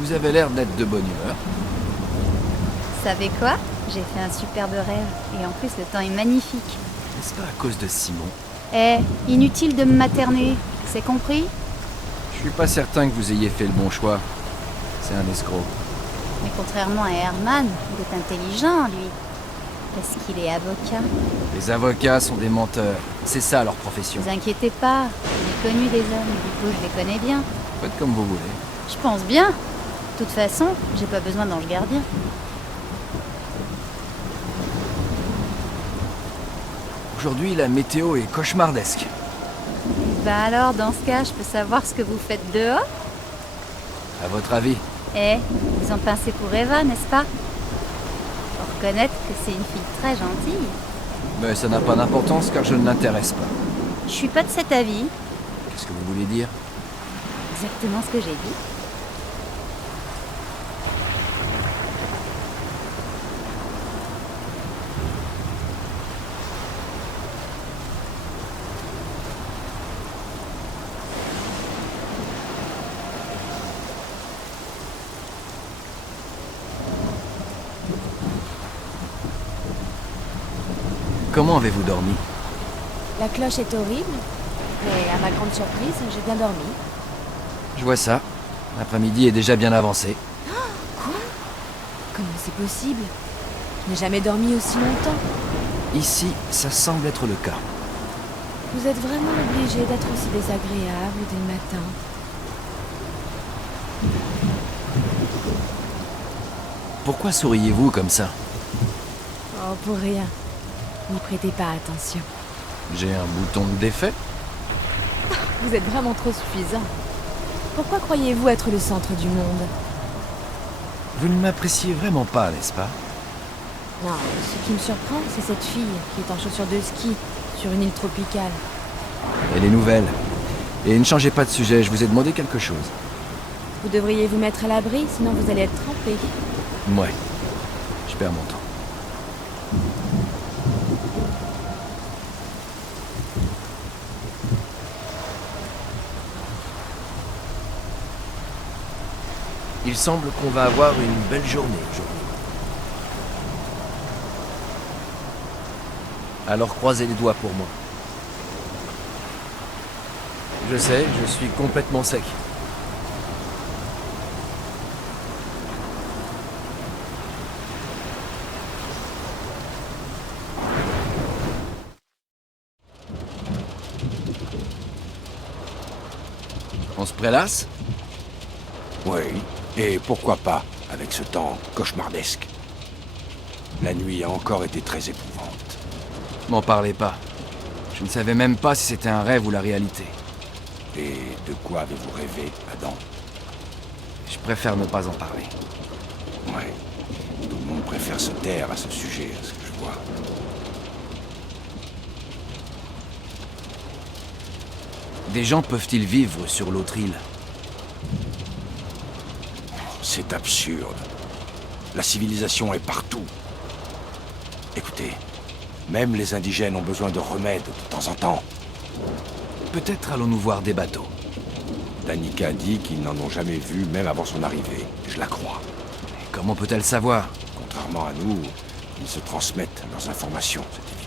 Vous avez l'air d'être de bonne humeur. Savez quoi? J'ai fait un superbe rêve, et en plus le temps est magnifique. N'est-ce pas à cause de Simon? Inutile de me materner, c'est compris? Je suis pas certain que vous ayez fait le bon choix. C'est un escroc. Mais contrairement à Herman, il est intelligent, lui. Parce qu'il est avocat. Les avocats sont des menteurs. C'est ça leur profession. Ne vous inquiétez pas, il est connu des hommes, du coup je les connais bien. Faites comme vous voulez. Je pense bien. De toute façon, j'ai pas besoin d'ange gardien. Aujourd'hui, la météo est cauchemardesque. Bah alors, dans ce cas, je peux savoir ce que vous faites dehors? À votre avis? Vous en pincez pour Eva, n'est-ce pas? Faut reconnaître que c'est une fille très gentille. Mais ça n'a pas d'importance car je ne l'intéresse pas. Je suis pas de cet avis. Qu'est-ce que vous voulez dire? Exactement ce que j'ai dit. Comment avez-vous dormi? La cloche est horrible, mais à ma grande surprise, j'ai bien dormi. Je vois ça. L'après-midi est déjà bien avancé. Quoi? Comment c'est possible? Je n'ai jamais dormi aussi longtemps. Ici, ça semble être le cas. Vous êtes vraiment obligé d'être aussi désagréable dès le matin. Pourquoi souriez-vous comme ça? Oh, pour rien. N'y prêtez pas attention. J'ai un bouton de défait? Vous êtes vraiment trop suffisant. Pourquoi croyez-vous être le centre du monde? Vous ne m'appréciez vraiment pas, n'est-ce pas? Non, ce qui me surprend, c'est cette fille qui est en chaussures de ski sur une île tropicale. Elle est nouvelle. Et ne changez pas de sujet, je vous ai demandé quelque chose. Vous devriez vous mettre à l'abri, sinon vous allez être trempé. Ouais. Je perds mon temps. Il semble qu'on va avoir une belle journée aujourd'hui. Alors croisez les doigts pour moi. Je sais, je suis complètement sec. On se prélasse? Oui, et pourquoi pas, avec ce temps cauchemardesque. La nuit a encore été très éprouvante. M'en parlez pas. Je ne savais même pas si c'était un rêve ou la réalité. Et de quoi avez-vous rêvé, Adam? Je préfère ne pas en parler. Ouais, tout le monde préfère se taire à ce sujet, à ce que je vois. Des gens peuvent-ils vivre sur l'autre île? C'est absurde. La civilisation est partout. Écoutez, même les indigènes ont besoin de remèdes de temps en temps. Peut-être allons-nous voir des bateaux. Danica dit qu'ils n'en ont jamais vu, même avant son arrivée. Je la crois. Et comment peut-elle savoir? Contrairement à nous, ils se transmettent leurs informations, c'est évident.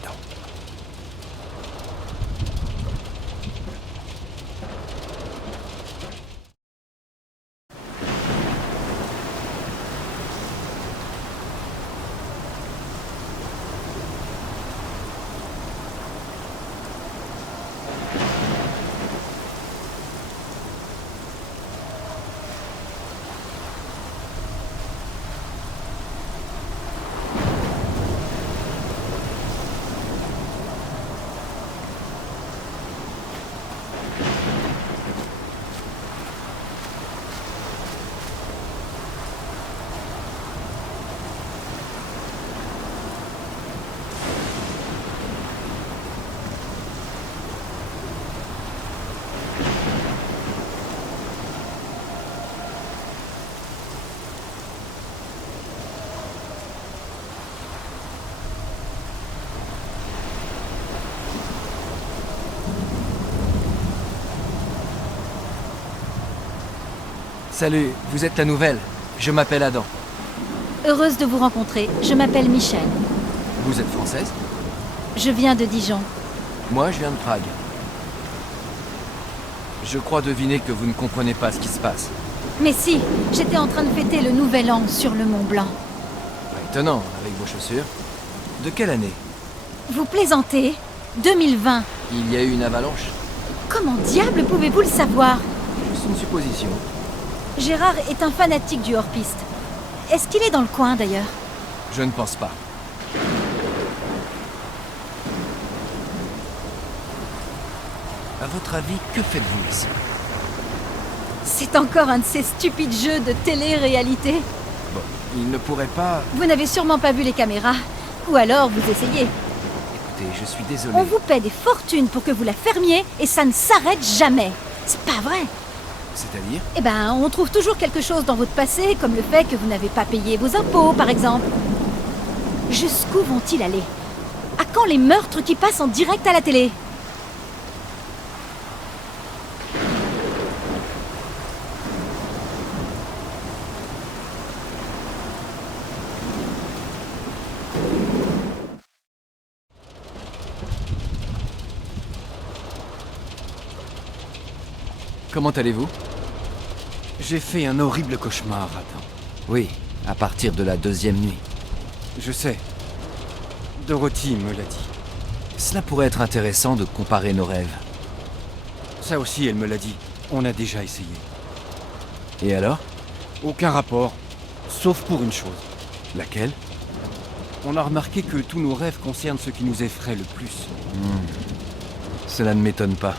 Salut, vous êtes la nouvelle. Je m'appelle Adam. Heureuse de vous rencontrer. Je m'appelle Michel. Vous êtes française? Je viens de Dijon. Moi, je viens de Prague. Je crois deviner que vous ne comprenez pas ce qui se passe. Mais si, j'étais en train de fêter le Nouvel An sur le Mont Blanc. Pas étonnant, avec vos chaussures. De quelle année? Vous plaisantez? 2020. Il y a eu une avalanche. Comment diable pouvez-vous le savoir? Juste une supposition. Gérard est un fanatique du hors-piste. Est-ce qu'il est dans le coin d'ailleurs? Je ne pense pas. À votre avis, que faites-vous ici? C'est encore un de ces stupides jeux de télé-réalité. Bon, il ne pourrait pas... Vous n'avez sûrement pas vu les caméras. Ou alors vous essayez. Écoutez, je suis désolé. On vous paie des fortunes pour que vous la fermiez et ça ne s'arrête jamais. C'est pas vrai. C'est-à-dire? Eh ben, on trouve toujours quelque chose dans votre passé, comme le fait que vous n'avez pas payé vos impôts, par exemple. Jusqu'où vont-ils aller? À quand les meurtres qui passent en direct à la télé? Comment allez-vous? J'ai fait un horrible cauchemar, Adam. Oui, à partir de la 2e nuit. Je sais. Dorothy me l'a dit. Cela pourrait être intéressant de comparer nos rêves. Ça aussi, elle me l'a dit. On a déjà essayé. Et alors? Aucun rapport. Sauf pour une chose. Laquelle? On a remarqué que tous nos rêves concernent ce qui nous effraie le plus. Cela ne m'étonne pas.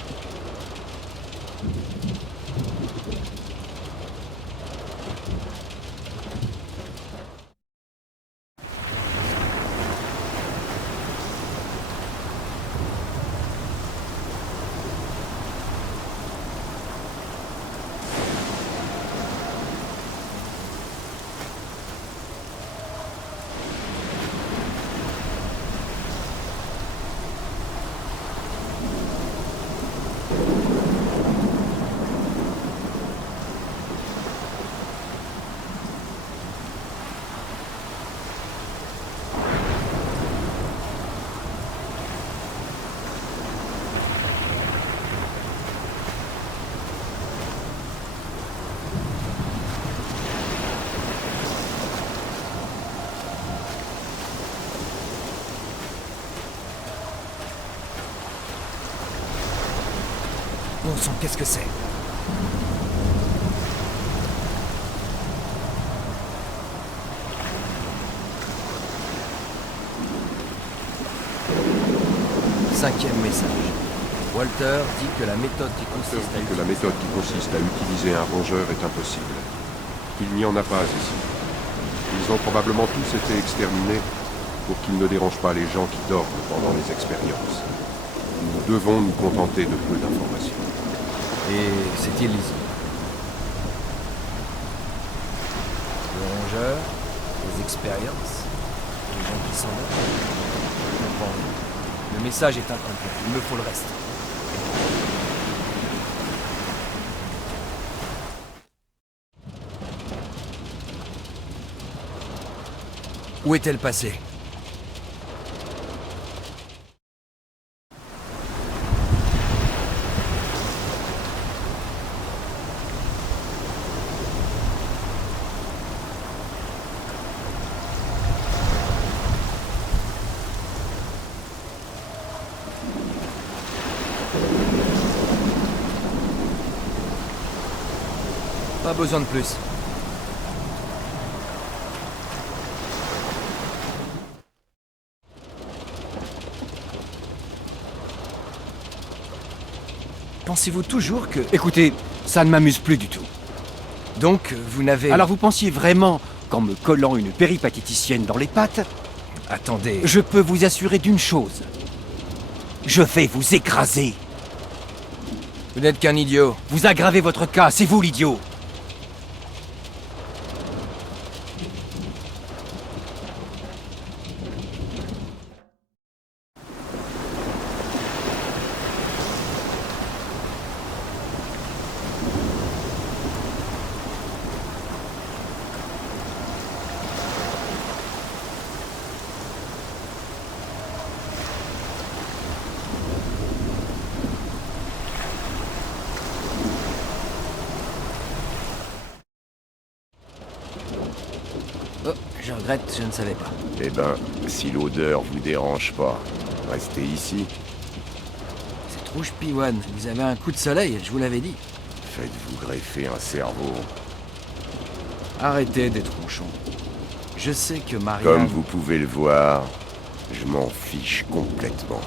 Bon sang, qu'est-ce que c'est? Cinquième message. Walter dit que la méthode qui consiste à utiliser un rongeur est impossible. Il n'y en a pas ici. Ils ont probablement tous été exterminés pour qu'ils ne dérangent pas les gens qui dorment pendant les expériences. Nous devons nous contenter de peu d'informations. Et c'est illisible. Le rongeur, les expériences, les gens qui s'endorment. Je comprends rien. Le message est incomplet. Il me faut le reste. Où est-elle passée? Pas besoin de plus. Pensez-vous toujours que... Écoutez, ça ne m'amuse plus du tout. Donc, vous n'avez... Alors vous pensiez vraiment qu'en me collant une péripatéticienne dans les pattes, Attendez... je peux vous assurer d'une chose. Je vais vous écraser. Vous n'êtes qu'un idiot. Vous aggravez votre cas, c'est vous l'idiot. Oh, je regrette, je ne savais pas. Eh ben, si l'odeur vous dérange pas, restez ici. Cette rouge piwane, vous avez un coup de soleil, je vous l'avais dit. Faites-vous greffer un cerveau. Arrêtez d'être ronchon. Je sais que Marianne... Comme vous pouvez le voir, je m'en fiche complètement.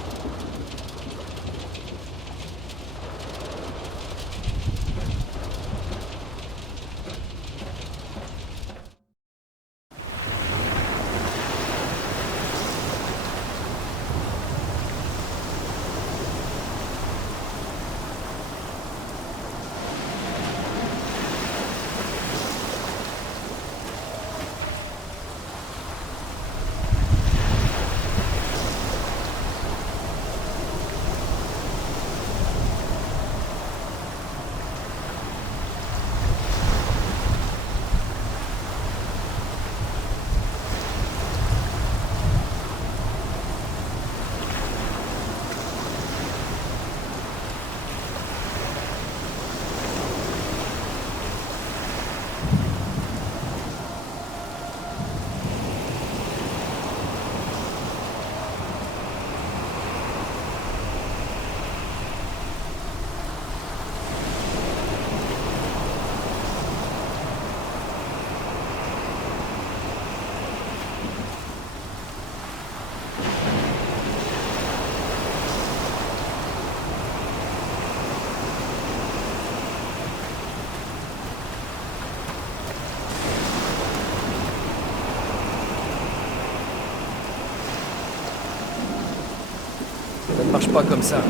Ça ne marche pas comme ça.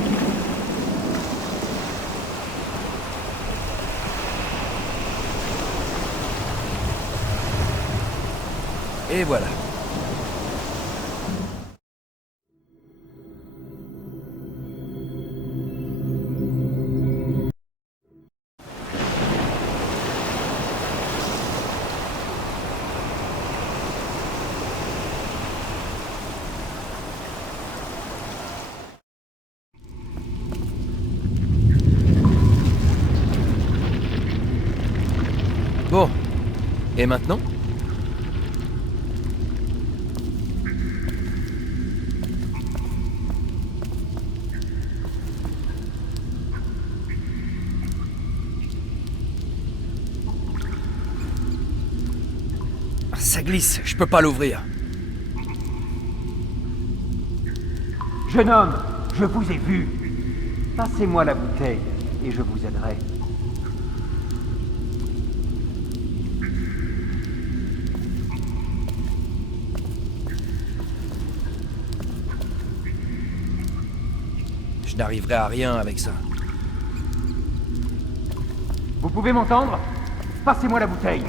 Et voilà. Bon. Et maintenant ? Ça glisse, je peux pas l'ouvrir. Jeune homme, je vous ai vu. Passez-moi la bouteille et je vous aiderai. Je n'arriverai à rien avec ça. Vous pouvez m'entendre? Passez-moi la bouteille.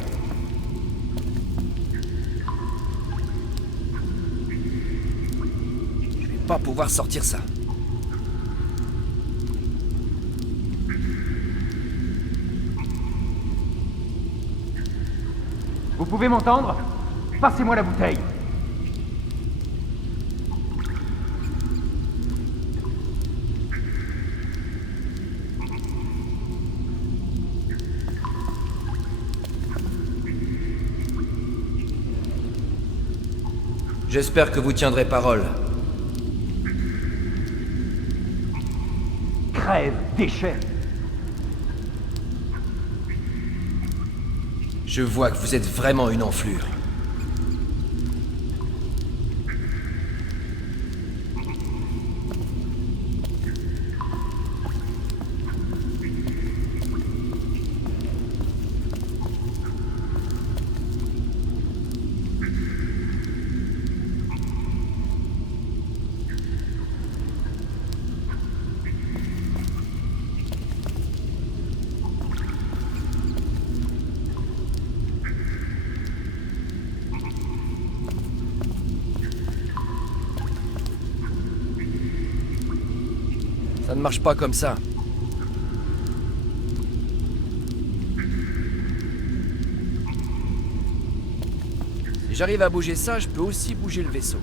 Je vais pas pouvoir sortir ça. Vous pouvez m'entendre? Passez-moi la bouteille. J'espère que vous tiendrez parole. Crève, déchet. Je vois que vous êtes vraiment une enflure. Ça ne marche pas comme ça. Si j'arrive à bouger ça, je peux aussi bouger le vaisseau.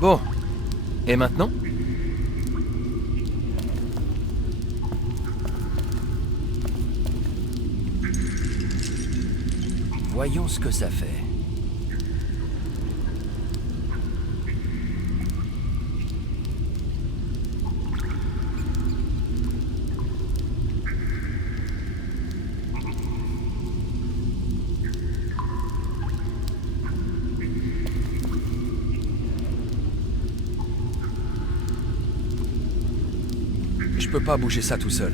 Bon. Et maintenant? Voyons ce que ça fait. Je peux pas bouger ça tout seul.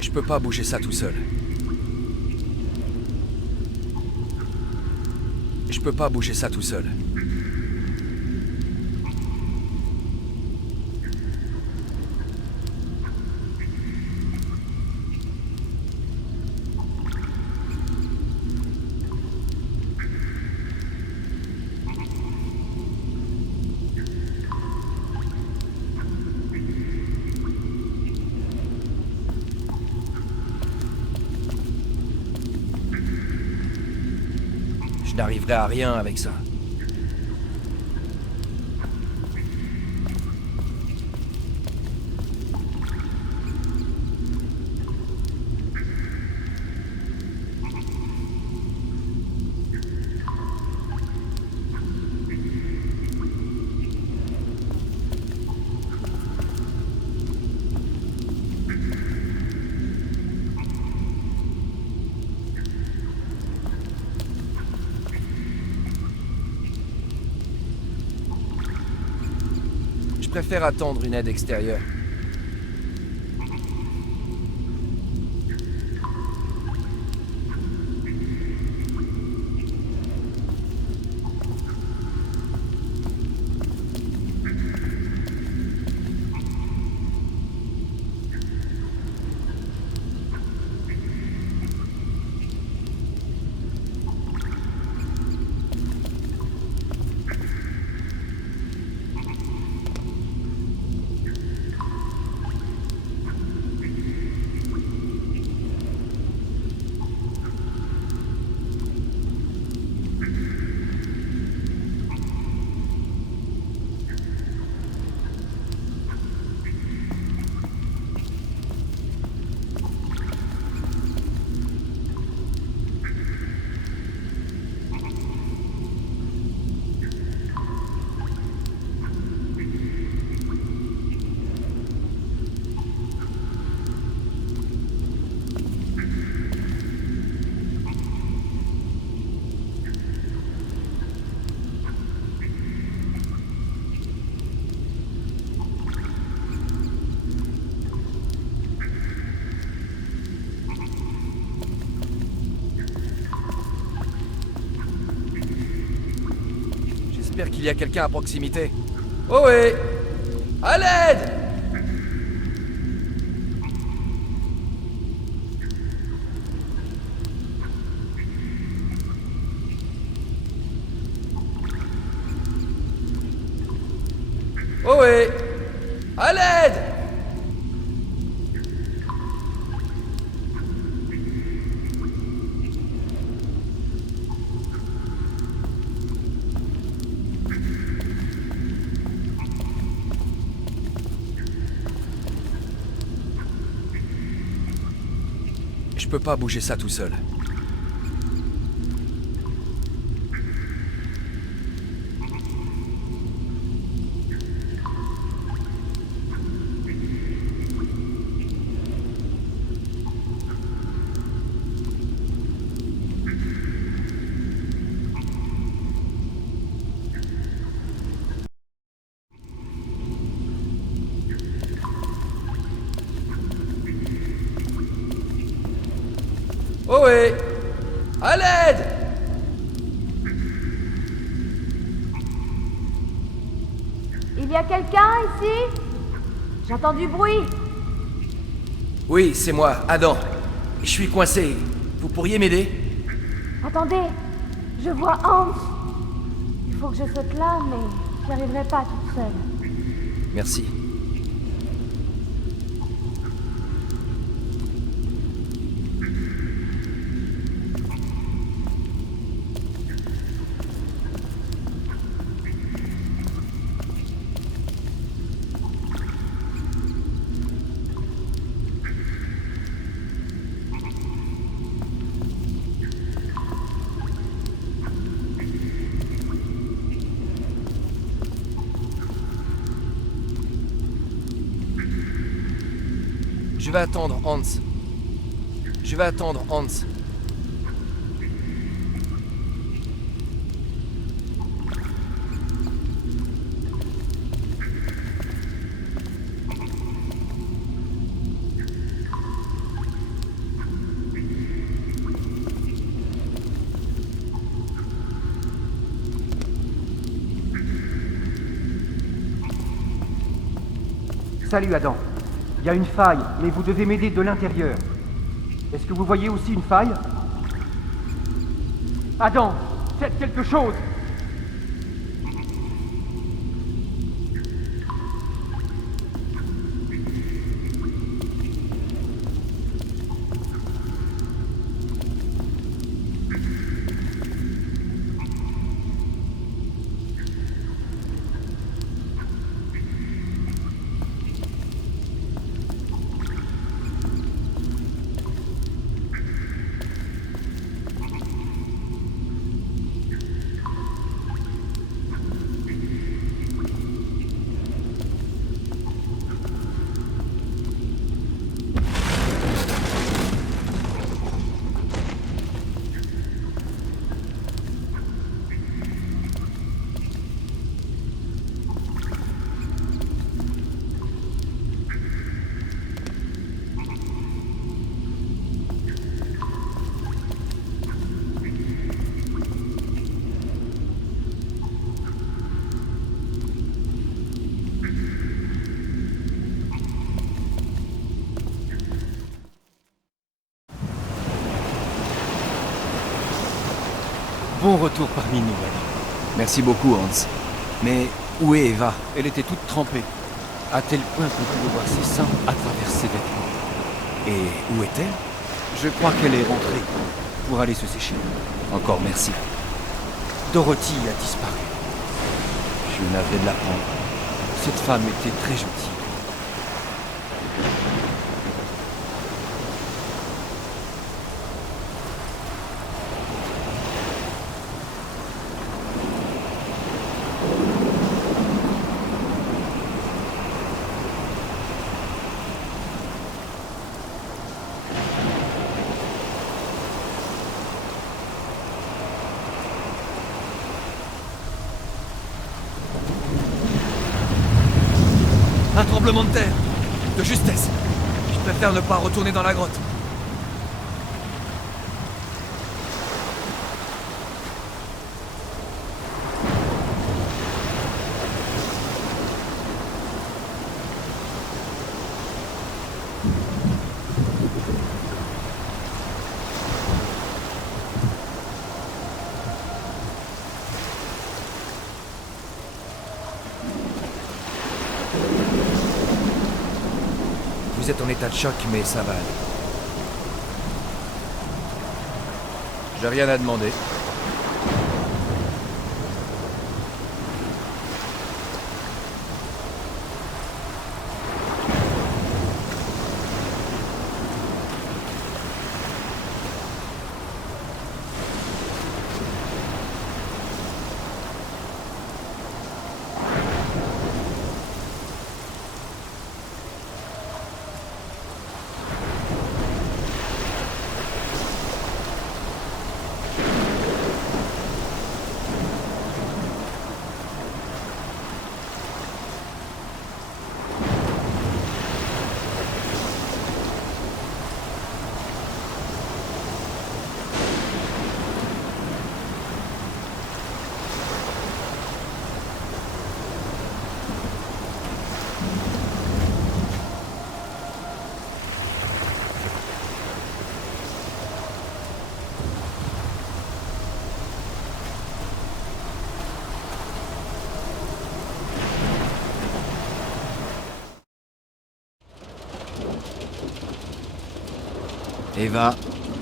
Je peux pas bouger ça tout seul. Je peux pas bouger ça tout seul. Je n'arriverai à rien avec ça. Je préfère attendre une aide extérieure. J'espère qu'il y a quelqu'un à proximité. Oh oui! À l'aide! Oh oui! À l'aide! Je peux pas bouger ça tout seul. Ohé! À l'aide! Il y a quelqu'un ici? J'entends du bruit. Oui, c'est moi, Adam. Je suis coincé. Vous pourriez m'aider? Attendez, je vois Hans. Il faut que je saute là, mais j'y arriverai pas toute seule. Merci. Je vais attendre Hans. Je vais attendre Hans. Salut Adam. Il y a une faille, mais vous devez m'aider de l'intérieur. Est-ce que vous voyez aussi une faille? Adam, faites quelque chose! Bon retour parmi nous, Adam. Merci beaucoup, Hans. Mais où est Eva? Elle était toute trempée, à tel point qu'on pouvait voir ses seins à travers ses vêtements. Et où est-elle? Je crois qu'elle est rentrée pour aller se sécher. Encore merci. Dorothy a disparu. Je suis navré de l'apprendre. Cette femme était très gentille. Un tremblement de terre. De justesse. Je préfère ne pas retourner dans la grotte. Vous êtes en état de choc, mais ça va aller. J'ai rien à demander. Eva,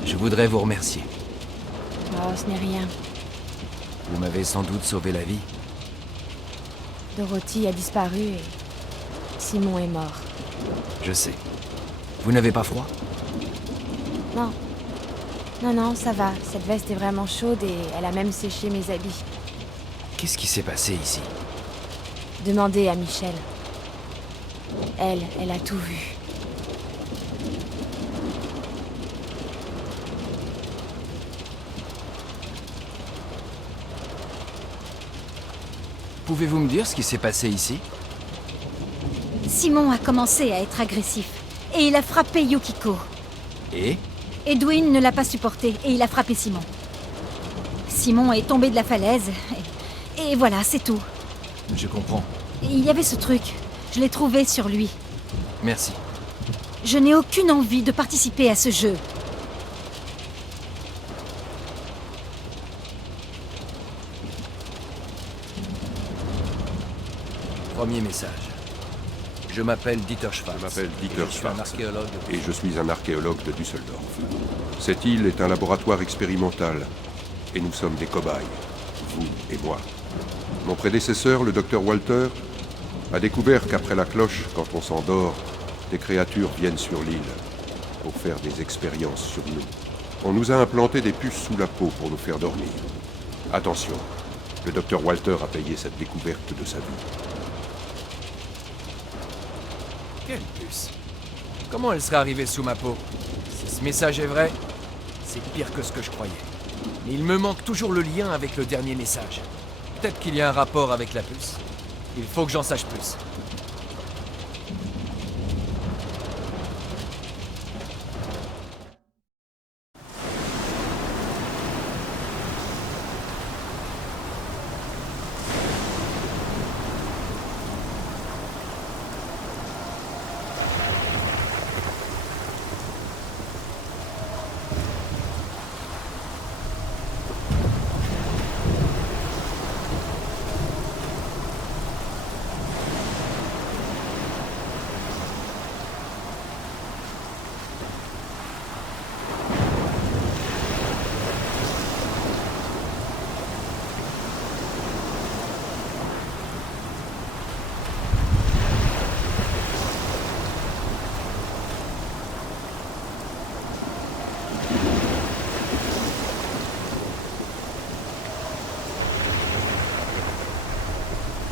je voudrais vous remercier. Oh, ce n'est rien. Vous m'avez sans doute sauvé la vie. Dorothy a disparu et Simon est mort. Je sais. Vous n'avez pas froid? Non. Non, ça va. Cette veste est vraiment chaude et elle a même séché mes habits. Qu'est-ce qui s'est passé ici? Demandez à Michel. Elle a tout vu. Pouvez-vous me dire ce qui s'est passé ici? Simon a commencé à être agressif. Et il a frappé Yukiko. Et? Edwin ne l'a pas supporté et il a frappé Simon. Simon est tombé de la falaise. Et voilà, c'est tout. Je comprends. Il y avait ce truc. Je l'ai trouvé sur lui. Merci. Je n'ai aucune envie de participer à ce jeu. Premier message. Je m'appelle Dieter Schwartz. Je m'appelle Dieter Et je suis un Schwartz. archéologue. Et je suis un archéologue de Düsseldorf. Cette île est un laboratoire expérimental. Et nous sommes des cobayes. Vous et moi. Mon prédécesseur, le docteur Walter, a découvert qu'après la cloche, quand on s'endort, des créatures viennent sur l'île pour faire des expériences sur nous. On nous a implanté des puces sous la peau pour nous faire dormir. Attention, le docteur Walter a payé cette découverte de sa vie. Quelle puce? Comment elle serait arrivée sous ma peau? Si ce message est vrai, c'est pire que ce que je croyais. Mais il me manque toujours le lien avec le dernier message. Peut-être qu'il y a un rapport avec la puce. Il faut que j'en sache plus.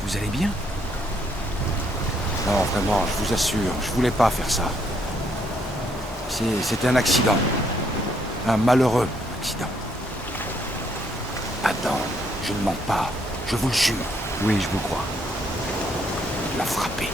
Vous allez bien? Non, vraiment, je vous assure, je voulais pas faire ça. C'était un accident. Un malheureux accident. Adam, je ne mens pas, je vous le jure. Oui, je vous crois. Il l'a frappé.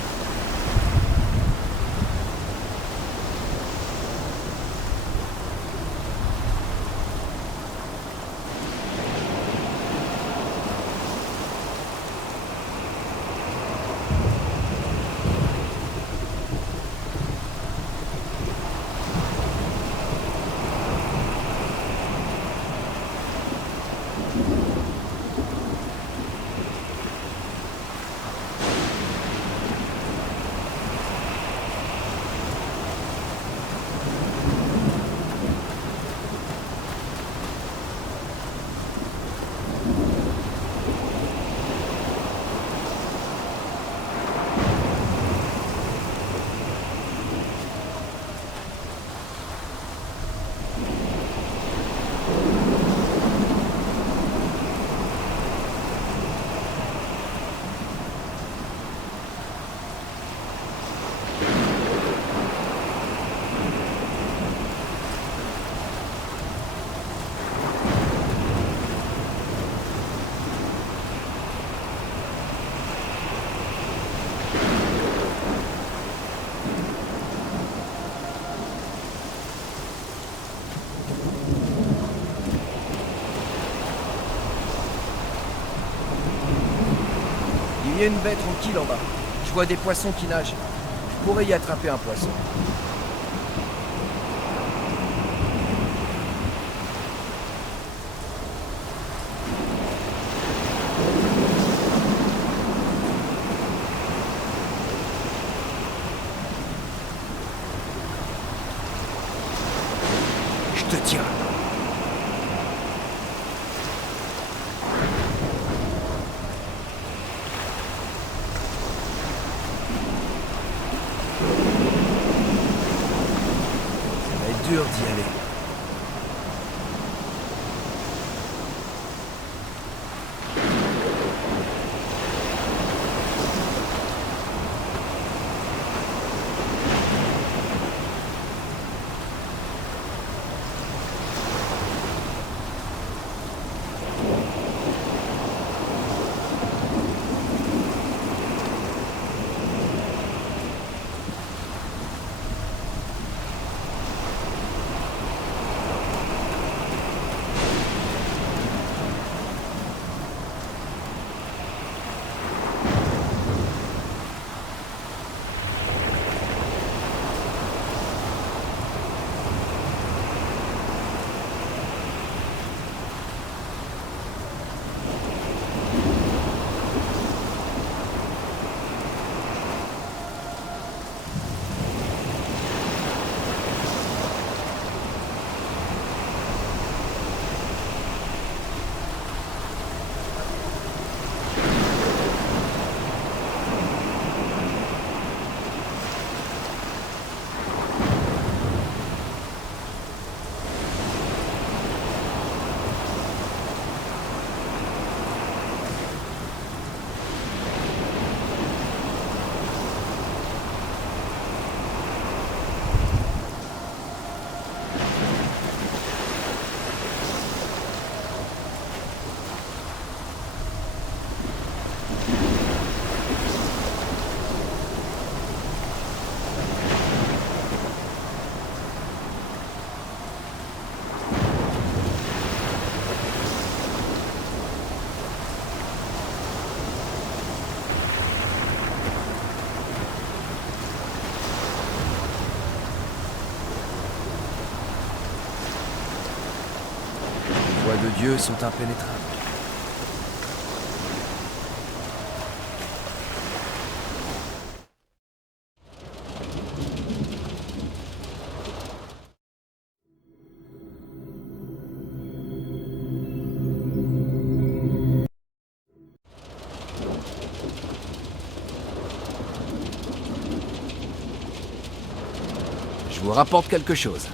Il y a une baie tranquille en bas. Je vois des poissons qui nagent. Je pourrais y attraper un poisson. Je te tiens. Ça va être dur d'y aller. Les voies de Dieu sont impénétrables. Je vous rapporte quelque chose.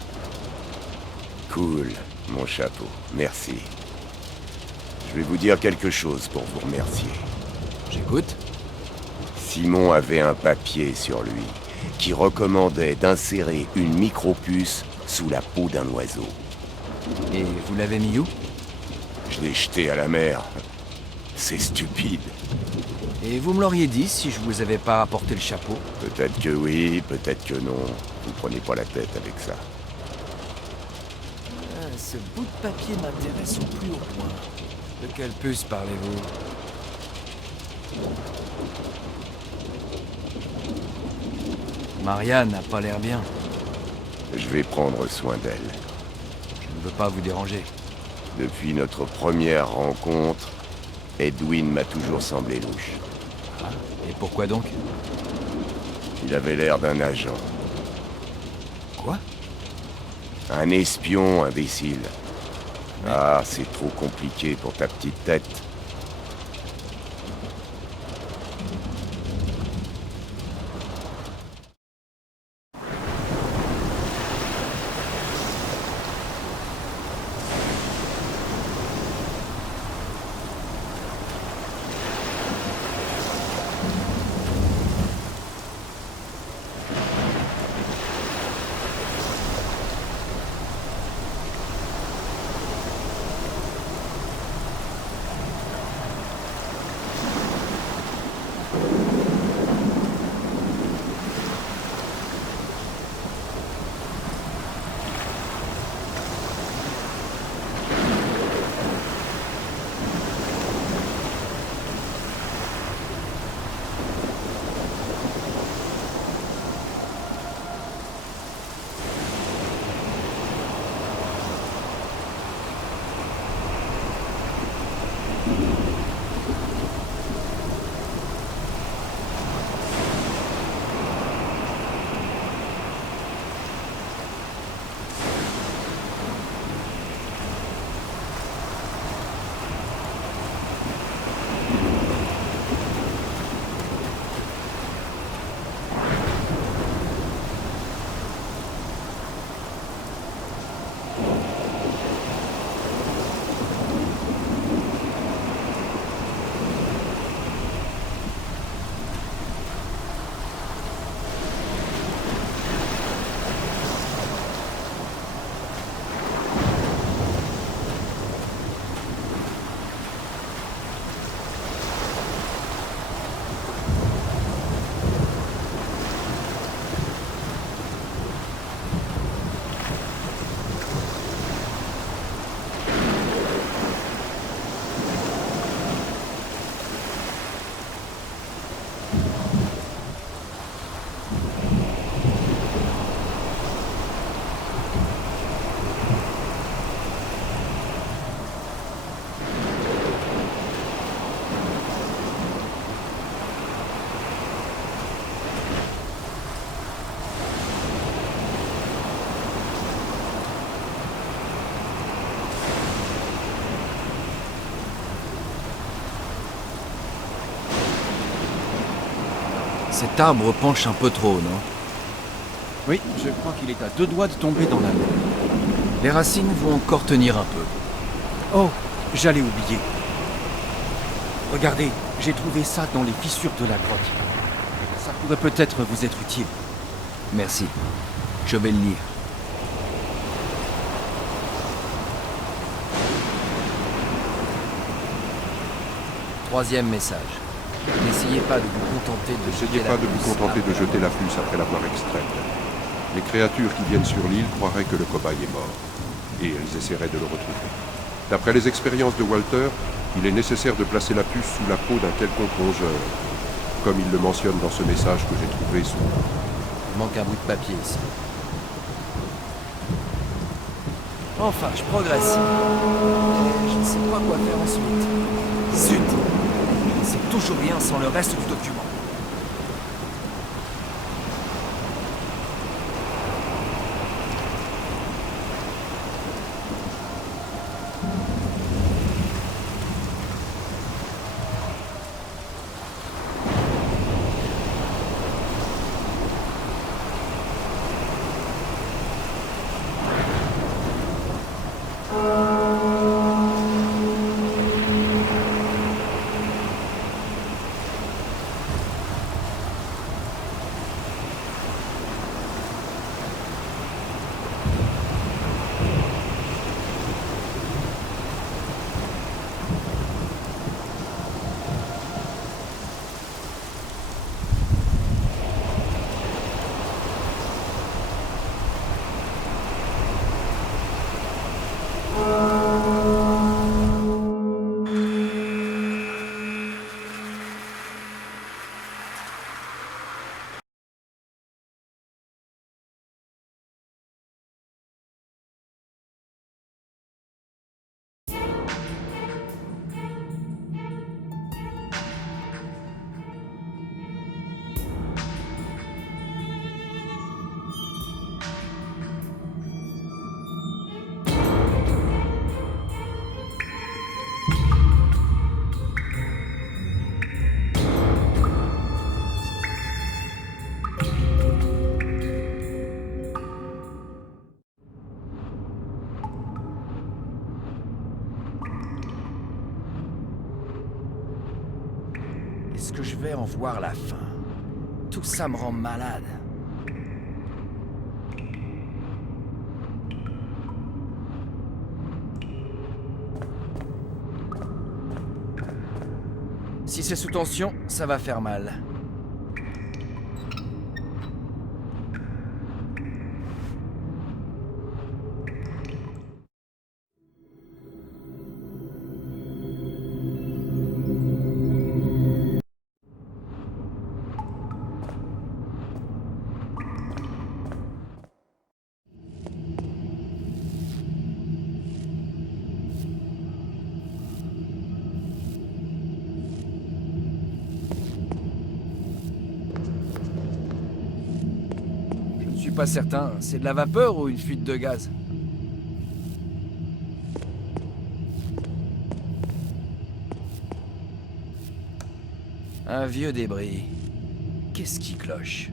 Cool, mon chapeau. Merci. Je vais vous dire quelque chose pour vous remercier. J'écoute. Simon avait un papier sur lui qui recommandait d'insérer une micropuce sous la peau d'un oiseau. Et vous l'avez mis où? Je l'ai jeté à la mer. C'est stupide. Et vous me l'auriez dit si je vous avais pas apporté le chapeau? Peut-être que oui, peut-être que non. Vous prenez pas la tête avec ça. Ce bout de papier m'intéresse au plus haut point. De quelle puce parlez-vous? Marianne n'a pas l'air bien. Je vais prendre soin d'elle. Je ne veux pas vous déranger. Depuis notre première rencontre, Edwin m'a toujours semblé louche. Ah, et pourquoi donc? Il avait l'air d'un agent. Quoi? Un espion, imbécile. Ah, c'est trop compliqué pour ta petite tête. Cet arbre penche un peu trop, non? Oui, je crois qu'il est à 2 doigts de tomber dans la mer. Les racines vont encore tenir un peu. Oh, j'allais oublier. Regardez, j'ai trouvé ça dans les fissures de la grotte. Ça pourrait peut-être vous être utile. Merci. Je vais le lire. Troisième message. N'essayez pas de vous contenter de N'essayez jeter pas la de vous puce contenter de après jeter la puce après l'avoir extraite. Les créatures qui viennent sur l'île croiraient que le cobaye est mort, et elles essaieraient de le retrouver. D'après les expériences de Walter, il est nécessaire de placer la puce sous la peau d'un quelconque rongeur, comme il le mentionne dans ce message que j'ai trouvé sous... Il manque un bout de papier ici. Enfin, je progresse. Et je ne sais pas quoi faire ensuite. Zut! Je ne sais toujours rien sans le reste du document. Est-ce que je vais en voir la fin? Tout ça me rend malade. Si c'est sous tension, ça va faire mal. Je suis pas certain, c'est de la vapeur ou une fuite de gaz? Un vieux débris. Qu'est-ce qui cloche?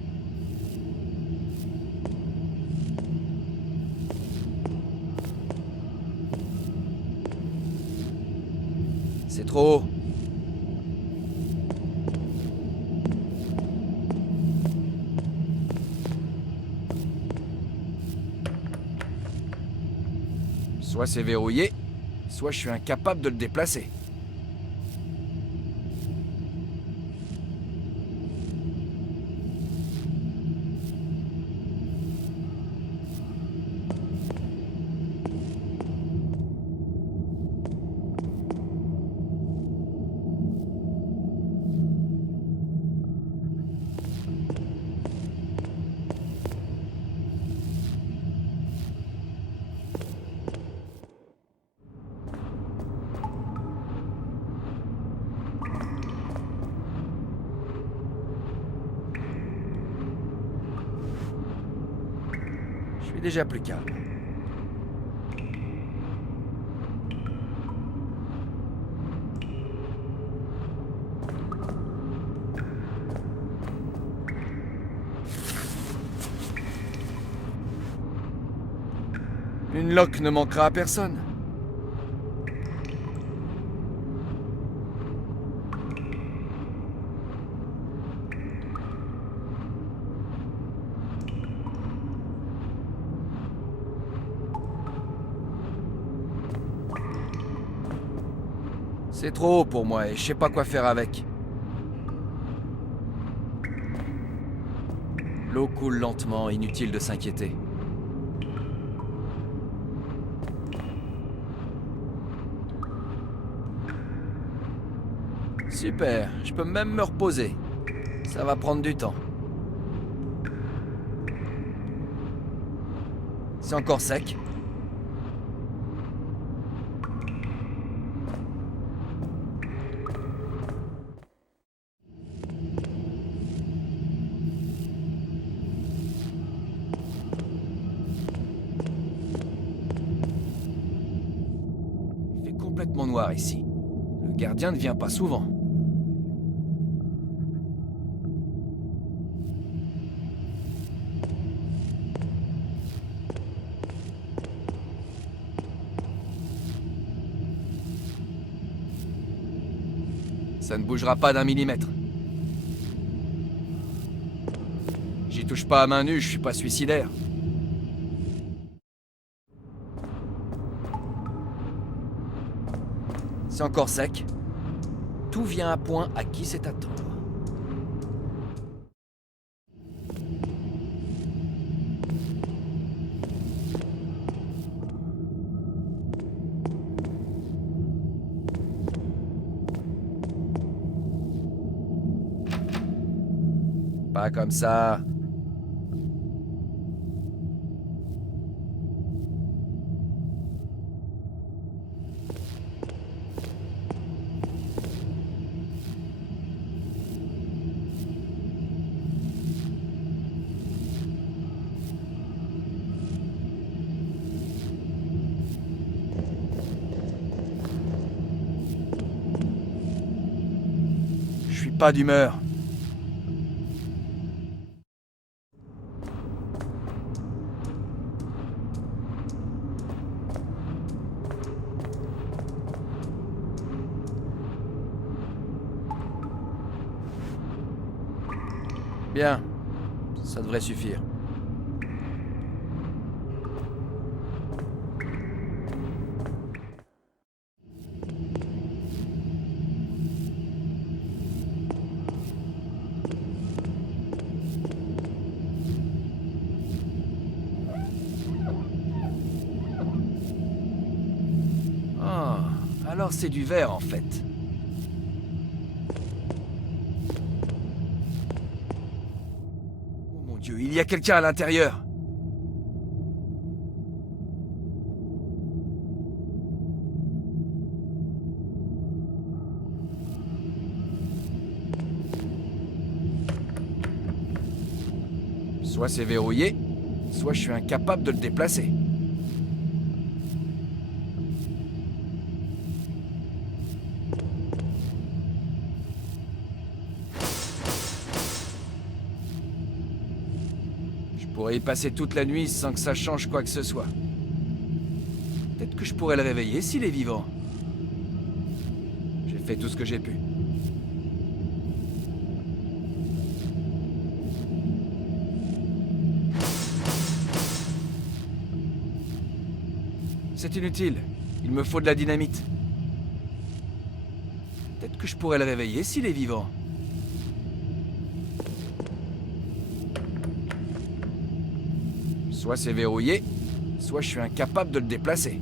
C'est trop haut. Soit c'est verrouillé, soit je suis incapable de le déplacer. Je suis déjà plus calme. Une loque ne manquera à personne. C'est trop haut pour moi et je sais pas quoi faire avec. L'eau coule lentement, inutile de s'inquiéter. Super, je peux même me reposer. Ça va prendre du temps. C'est encore sec. Il fait complètement noir ici. Le gardien ne vient pas souvent. Ça ne bougera pas d'un millimètre. J'y touche pas à main nue, je suis pas suicidaire. C'est encore sec. Tout vient à point à qui sait attendre. Pas comme ça. Je suis pas d'humeur. Bien, ça devrait suffire. Ah, alors c'est du verre en fait. Il y a quelqu'un à l'intérieur. Soit c'est verrouillé, soit je suis incapable de le déplacer. Je pourrais y passer toute la nuit sans que ça change quoi que ce soit. Peut-être que je pourrais le réveiller s'il est vivant. J'ai fait tout ce que j'ai pu. C'est inutile. Il me faut de la dynamite. Peut-être que je pourrais le réveiller s'il est vivant. Soit c'est verrouillé, soit je suis incapable de le déplacer.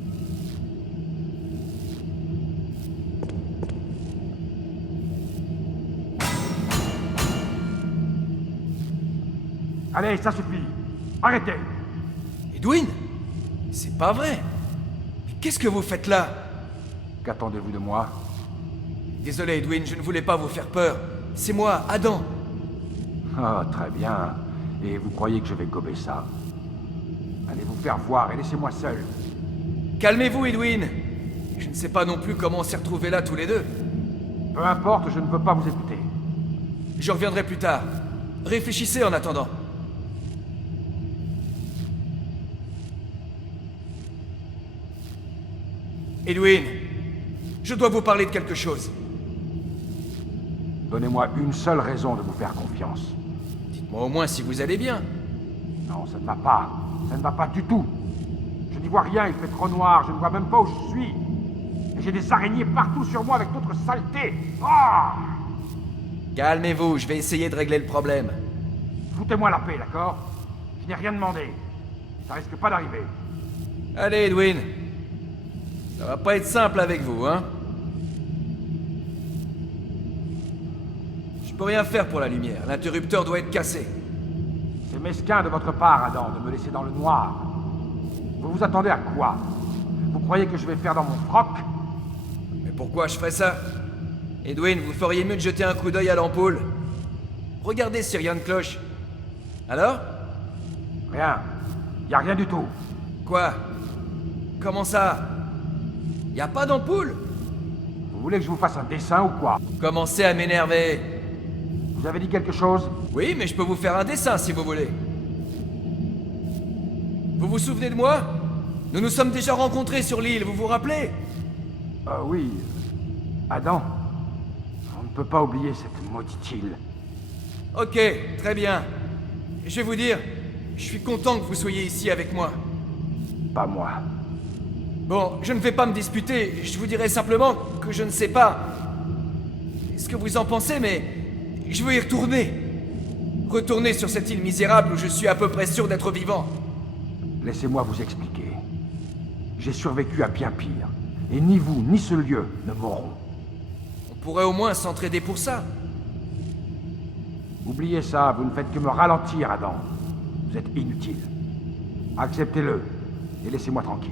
Allez, ça suffit. Arrêtez. Edwin? C'est pas vrai. Mais qu'est-ce que vous faites là? Qu'attendez-vous de moi? Désolé, Edwin, je ne voulais pas vous faire peur. C'est moi, Adam. Ah, très bien. Et vous croyez que je vais gober ça? Allez vous faire voir et laissez-moi seul. Calmez-vous, Edwin. Je ne sais pas non plus comment on s'est retrouvés là tous les deux. Peu importe, je ne veux pas vous écouter. Je reviendrai plus tard. Réfléchissez en attendant. Edwin, je dois vous parler de quelque chose. Donnez-moi une seule raison de vous faire confiance. Dites-moi au moins si vous allez bien. Non, ça ne va pas. Ça ne va pas du tout. Je n'y vois rien, il fait trop noir, je ne vois même pas où je suis. Et j'ai des araignées partout sur moi avec d'autres saletés. Ah! Calmez-vous, je vais essayer de régler le problème. Foutez-moi la paix, d'accord? Je n'ai rien demandé. Ça risque pas d'arriver. Allez, Edwin. Ça va pas être simple avec vous, hein? Je peux rien faire pour la lumière. L'interrupteur doit être cassé. C'est mesquin de votre part, Adam, de me laisser dans le noir. Vous vous attendez à quoi? Vous croyez que je vais faire dans mon froc? Mais pourquoi je ferais ça? Edwin, vous feriez mieux de jeter un coup d'œil à l'ampoule. Regardez si rien ne cloche. Alors? Rien. Y a rien du tout. Quoi? Comment ça? Y a pas d'ampoule? Vous voulez que je vous fasse un dessin ou quoi? Commencez à m'énerver. Vous avez dit quelque chose? Oui, mais je peux vous faire un dessin si vous voulez. Vous vous souvenez de moi? Nous nous sommes déjà rencontrés sur l'île, vous vous rappelez? Oui. Adam. On ne peut pas oublier cette maudite île. Ok, très bien. Je vais vous dire, je suis content que vous soyez ici avec moi. Pas moi. Bon, je ne vais pas me disputer, je vous dirai simplement que je ne sais pas ce que vous en pensez, mais je veux y retourner. Retourner sur cette île misérable où je suis à peu près sûr d'être vivant. Laissez-moi vous expliquer. J'ai survécu à bien pire. Et ni vous, ni ce lieu ne mourront. On pourrait au moins s'entraider pour ça. Oubliez ça, vous ne faites que me ralentir, Adam. Vous êtes inutile. Acceptez-le, et laissez-moi tranquille.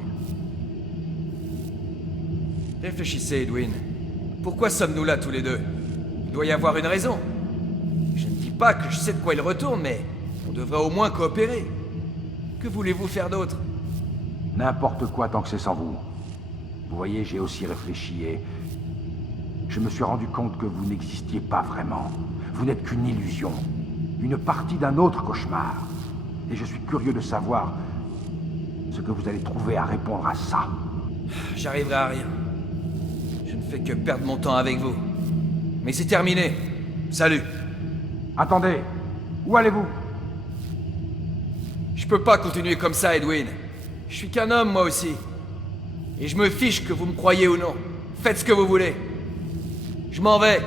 Réfléchissez, Edwin. Pourquoi sommes-nous là tous les deux? Il doit y avoir une raison. Je ne dis pas que je sais de quoi il retourne, mais on devrait au moins coopérer. Que voulez-vous faire d'autre? N'importe quoi tant que c'est sans vous. Vous voyez, j'ai aussi réfléchi et... je me suis rendu compte que vous n'existiez pas vraiment. Vous n'êtes qu'une illusion. Une partie d'un autre cauchemar. Et je suis curieux de savoir ce que vous allez trouver à répondre à ça. J'arriverai à rien. Je ne fais que perdre mon temps avec vous. Mais c'est terminé. Salut. Attendez. Où allez-vous? Je peux pas continuer comme ça, Edwin. Je suis qu'un homme, moi aussi. Et je me fiche que vous me croyez ou non. Faites ce que vous voulez. Je m'en vais.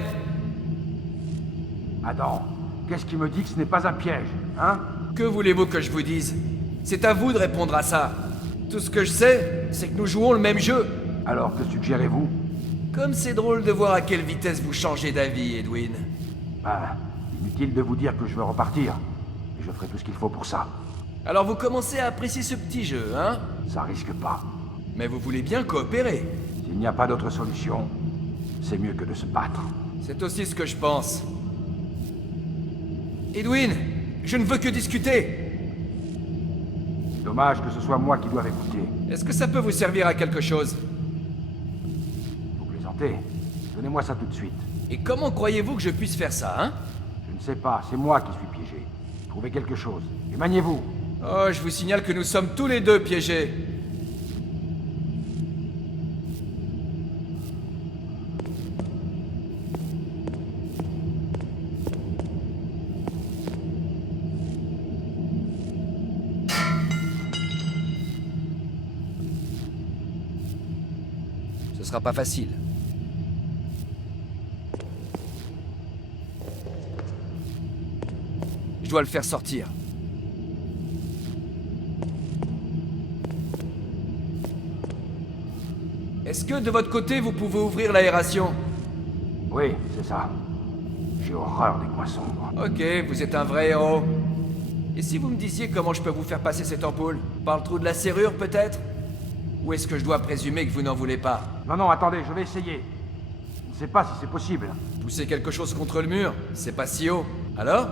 Adam, qu'est-ce qui me dit que ce n'est pas un piège, hein? Que voulez-vous que je vous dise? C'est à vous de répondre à ça. Tout ce que je sais, c'est que nous jouons le même jeu. Alors, que suggérez-vous? Comme c'est drôle de voir à quelle vitesse vous changez d'avis, Edwin. Ben, inutile de vous dire que je veux repartir. Et je ferai tout ce qu'il faut pour ça. Alors vous commencez à apprécier ce petit jeu, hein? Ça risque pas. Mais vous voulez bien coopérer. S'il n'y a pas d'autre solution, c'est mieux que de se battre. C'est aussi ce que je pense. Edwin, je ne veux que discuter. Dommage que ce soit moi qui doive écouter. Est-ce que ça peut vous servir à quelque chose? Vous plaisantez? Donnez-moi ça tout de suite. Et comment croyez-vous que je puisse faire ça, hein? Je ne sais pas, c'est moi qui suis piégé. Trouvez quelque chose. Et maniez-vous. Oh, je vous signale que nous sommes tous les deux piégés. Ce sera pas facile. Je dois le faire sortir. Est-ce que de votre côté, vous pouvez ouvrir l'aération? Oui, c'est ça. J'ai horreur des coins sombres. Ok, vous êtes un vrai héros. Et si vous me disiez comment je peux vous faire passer cette ampoule? Par le trou de la serrure, peut-être? Ou est-ce que je dois présumer que vous n'en voulez pas? Non, non, attendez, je vais essayer. Je ne sais pas si c'est possible. Pousser quelque chose contre le mur? C'est pas si haut. Alors?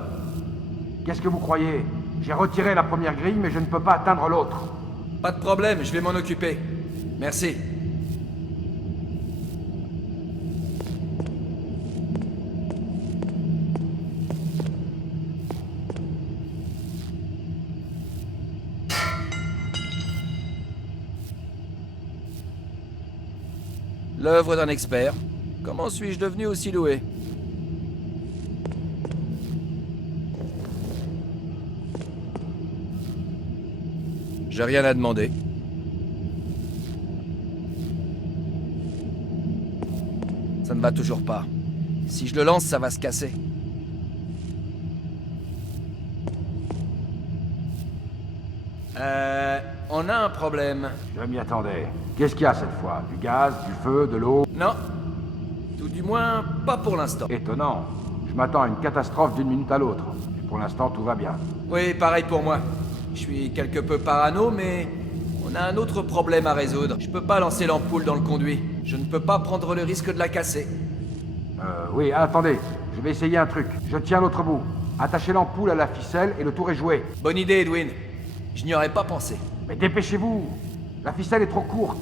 Qu'est-ce que vous croyez? J'ai retiré la première grille, mais je ne peux pas atteindre l'autre. Pas de problème, je vais m'en occuper. Merci. L'œuvre d'un expert. Comment suis-je devenu aussi doué? J'ai rien à demander. Ça ne va toujours pas. Si je le lance, ça va se casser. On a un problème. Je m'y attendais. Qu'est-ce qu'il y a cette fois? Du gaz, du feu, de l'eau? Non. Tout du moins, pas pour l'instant. Étonnant. Je m'attends à une catastrophe d'une minute à l'autre. Et pour l'instant, tout va bien. Oui, pareil pour moi. Je suis quelque peu parano, mais on a un autre problème à résoudre. Je peux pas lancer l'ampoule dans le conduit. Je ne peux pas prendre le risque de la casser. Oui, attendez. Je vais essayer un truc. Je tiens l'autre bout. Attachez l'ampoule à la ficelle et le tour est joué. Bonne idée, Edwin. Je n'y aurais pas pensé. Mais dépêchez-vous. La ficelle est trop courte.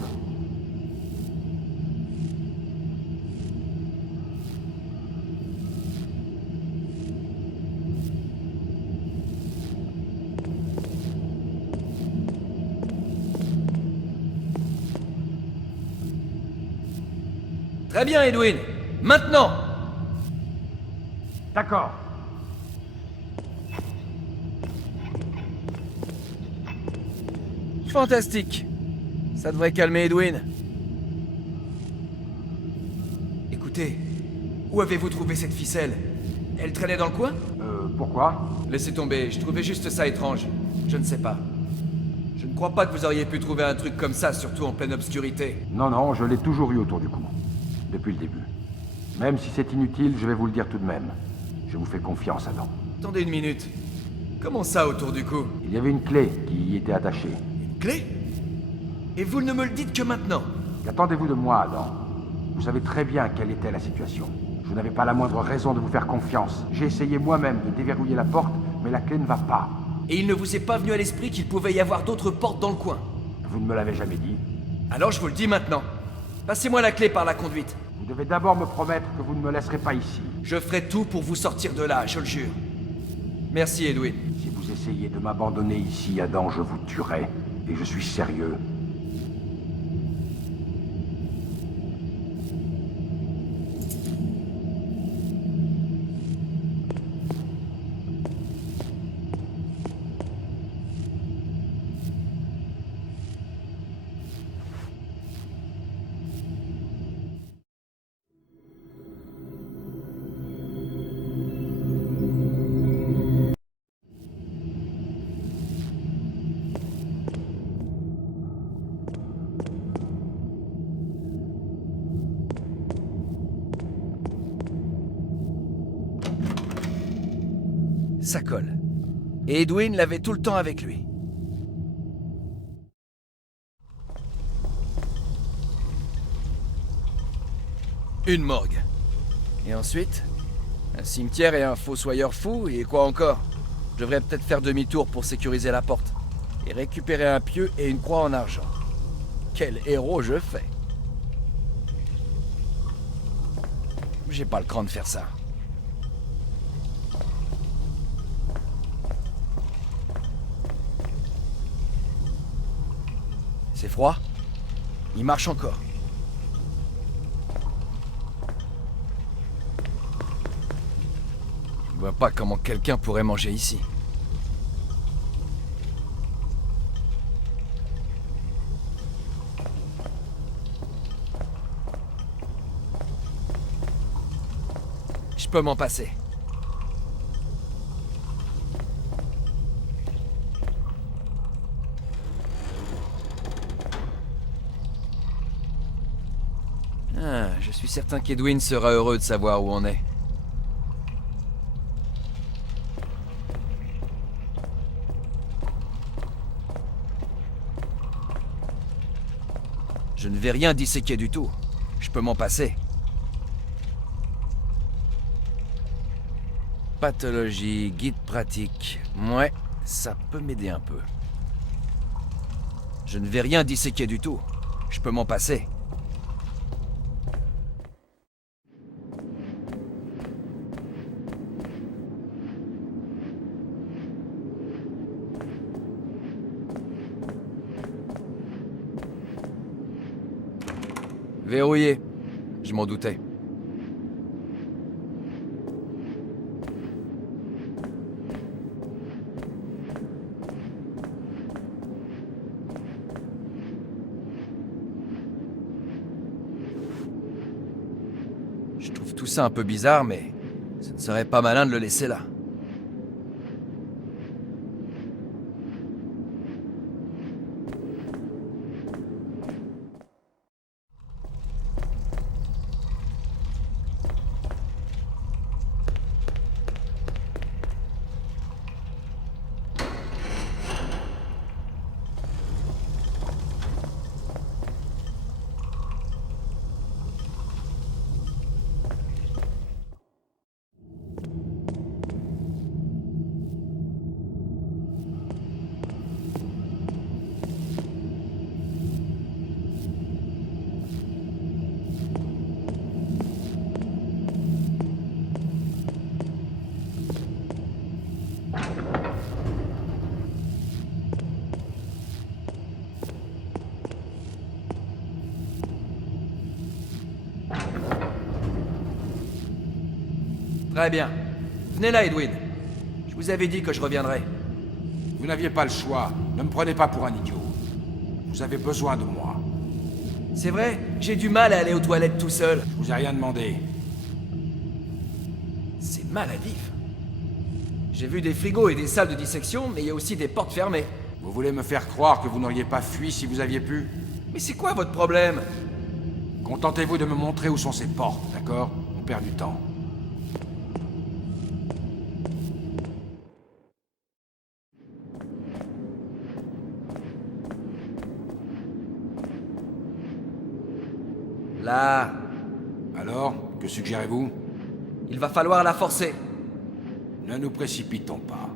Très bien, Edwin. Maintenant! D'accord. Fantastique. Ça devrait calmer Edwin. Écoutez, où avez-vous trouvé cette ficelle? Elle traînait dans le coin? Pourquoi? Laissez tomber, je trouvais juste ça étrange. Je ne sais pas. Je ne crois pas que vous auriez pu trouver un truc comme ça, surtout en pleine obscurité. Non, je l'ai toujours eu autour du cou. Depuis le début. Même si c'est inutile, je vais vous le dire tout de même. Je vous fais confiance, Adam. Attendez une minute. Comment ça, autour du cou? Il y avait une clé qui y était attachée. Une clé? Et vous ne me le dites que maintenant? Qu'attendez-vous de moi, Adam? Vous savez très bien quelle était la situation. Je n'avais pas la moindre raison de vous faire confiance. J'ai essayé moi-même de déverrouiller la porte, mais la clé ne va pas. Et il ne vous est pas venu à l'esprit qu'il pouvait y avoir d'autres portes dans le coin? Vous ne me l'avez jamais dit. Alors je vous le dis maintenant. Passez-moi la clé par la conduite. Vous devez d'abord me promettre que vous ne me laisserez pas ici. Je ferai tout pour vous sortir de là, je le jure. Merci, Edwin. Si vous essayez de m'abandonner ici, Adam, je vous tuerai. Et je suis sérieux. Ça colle. Et Edwin l'avait tout le temps avec lui. Une morgue. Et ensuite, un cimetière et un fossoyeur fou, et quoi encore? Je devrais peut-être faire demi-tour pour sécuriser la porte. Et récupérer un pieu et une croix en argent. Quel héros je fais! J'ai pas le cran de faire ça. C'est froid? Il marche encore. Je vois pas comment quelqu'un pourrait manger ici. Je peux m'en passer. Je suis certain qu'Edwin sera heureux de savoir où on est. Je ne vais rien disséquer du tout. Je peux m'en passer. Pathologie, guide pratique. Ouais, ça peut m'aider un peu. Je ne vais rien disséquer du tout. Je peux m'en passer. Verrouillé. Je m'en doutais. Je trouve tout ça un peu bizarre, mais ce ne serait pas malin de le laisser là. Très bien. Venez là, Edwin. Je vous avais dit que je reviendrais. Vous n'aviez pas le choix. Ne me prenez pas pour un idiot. Vous avez besoin de moi. C'est vrai, j'ai du mal à aller aux toilettes tout seul. Je vous ai rien demandé. C'est mal à vif. J'ai vu des frigos et des salles de dissection, mais il y a aussi des portes fermées. Vous voulez me faire croire que vous n'auriez pas fui si vous aviez pu? Mais c'est quoi votre problème? Contentez-vous de me montrer où sont ces portes, d'accord? On perd du temps. Là, Alors, que suggérez-vous? il va falloir la forcer. Ne nous précipitons pas.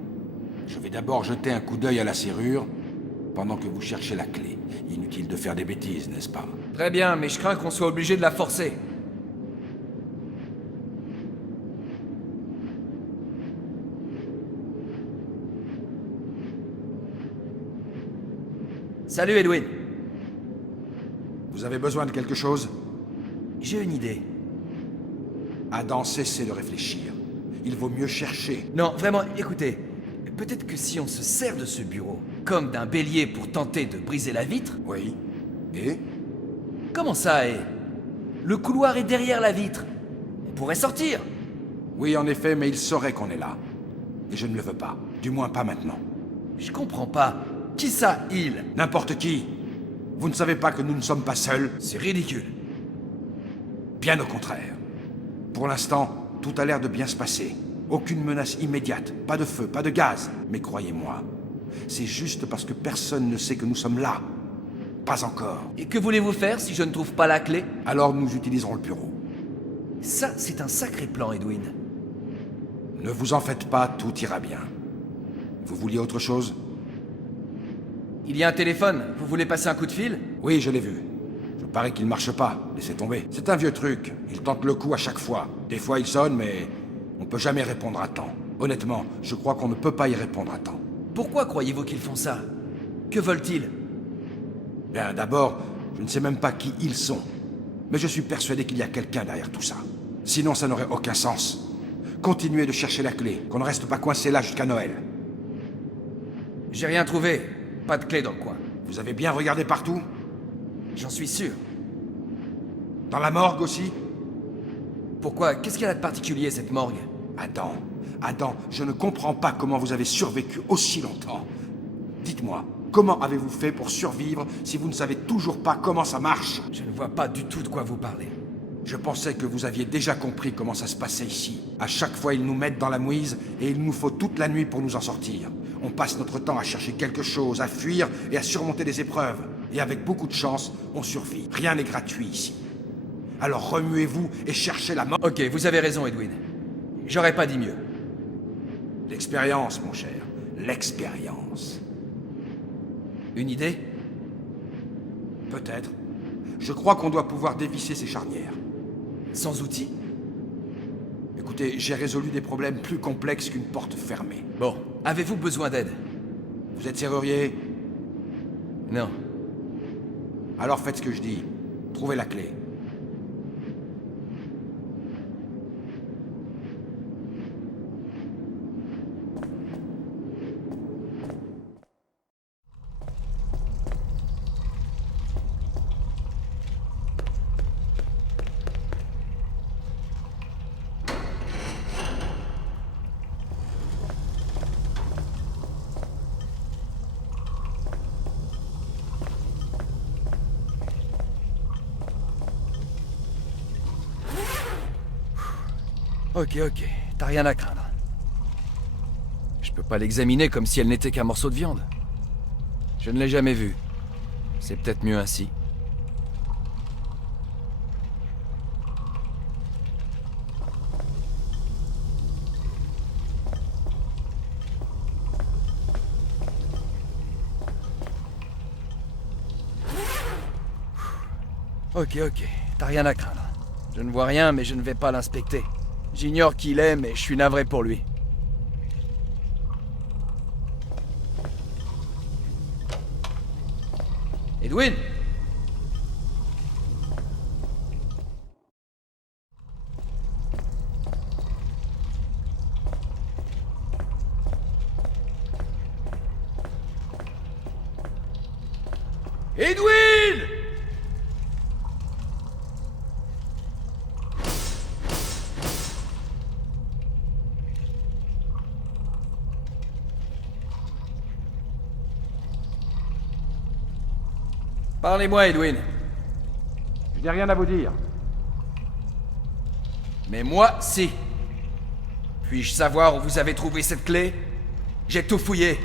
Je vais d'abord jeter un coup d'œil à la serrure, pendant que vous cherchez la clé. Inutile de faire des bêtises, n'est-ce pas? Très bien, mais je crains qu'on soit obligé de la forcer. Salut, Edwin. Vous avez besoin de quelque chose? J'ai une idée. Adam, cessez de réfléchir. Il vaut mieux chercher. Non, vraiment, écoutez. Peut-être que si on se sert de ce bureau, comme d'un bélier pour tenter de briser la vitre... Oui. Et? Comment ça, le couloir est derrière la vitre. On pourrait sortir. Oui, en effet, mais il saurait qu'on est là. Et je ne le veux pas. Du moins pas maintenant. Je comprends pas. Qui ça, il? N'importe qui. Vous ne savez pas que nous ne sommes pas seuls? C'est ridicule. Bien au contraire. Pour l'instant, tout a l'air de bien se passer. Aucune menace immédiate, pas de feu, pas de gaz. Mais croyez-moi, c'est juste parce que personne ne sait que nous sommes là. Pas encore. Et que voulez-vous faire si je ne trouve pas la clé? Alors nous utiliserons le bureau. Ça, c'est un sacré plan, Edwin. Ne vous en faites pas, tout ira bien. Vous vouliez autre chose? Il y a un téléphone. Vous voulez passer un coup de fil? Oui, je l'ai vu. Je parie qu'il marche pas. Laissez tomber. C'est un vieux truc. Il tente le coup à chaque fois. Des fois, il sonne, mais on peut jamais répondre à temps. Honnêtement, je crois qu'on ne peut pas y répondre à temps. Pourquoi croyez-vous qu'ils font ça? Que veulent-ils? Bien, d'abord, je ne sais même pas qui ils sont. Mais je suis persuadé qu'il y a quelqu'un derrière tout ça. Sinon, ça n'aurait aucun sens. Continuez de chercher la clé, qu'on ne reste pas coincé là jusqu'à Noël. J'ai rien trouvé. Pas de clé dans le coin. Vous avez bien regardé partout? J'en suis sûr. Dans la morgue aussi? Pourquoi? Qu'est-ce qu'elle a de particulier, cette morgue? Adam, je ne comprends pas comment vous avez survécu aussi longtemps. Dites-moi, comment avez-vous fait pour survivre si vous ne savez toujours pas comment ça marche? Je ne vois pas du tout de quoi vous parlez. Je pensais que vous aviez déjà compris comment ça se passait ici. À chaque fois, ils nous mettent dans la mouise et il nous faut toute la nuit pour nous en sortir. On passe notre temps à chercher quelque chose, à fuir et à surmonter des épreuves. Et avec beaucoup de chance, on survit. Rien n'est gratuit ici. Alors remuez-vous et cherchez la mort. Ok, vous avez raison, Edwin. J'aurais pas dit mieux. L'expérience, mon cher. L'expérience. Une idée? Peut-être. Je crois qu'on doit pouvoir dévisser ces charnières. Sans outils? Écoutez, j'ai résolu des problèmes plus complexes qu'une porte fermée. Bon, avez-vous besoin d'aide? Vous êtes serrurier? Non. Alors faites ce que je dis. Trouvez la clé. Ok, t'as rien à craindre. Je peux pas l'examiner comme si elle n'était qu'un morceau de viande. Je ne l'ai jamais vue. C'est peut-être mieux ainsi. Ok, t'as rien à craindre. Je ne vois rien, mais je ne vais pas l'inspecter. J'ignore qui il est, mais je suis navré pour lui. Edwin! Edwin! Parlez-moi, Edwin. Je n'ai rien à vous dire. Mais moi, si. Puis-je savoir où vous avez trouvé cette clé? J'ai tout fouillé.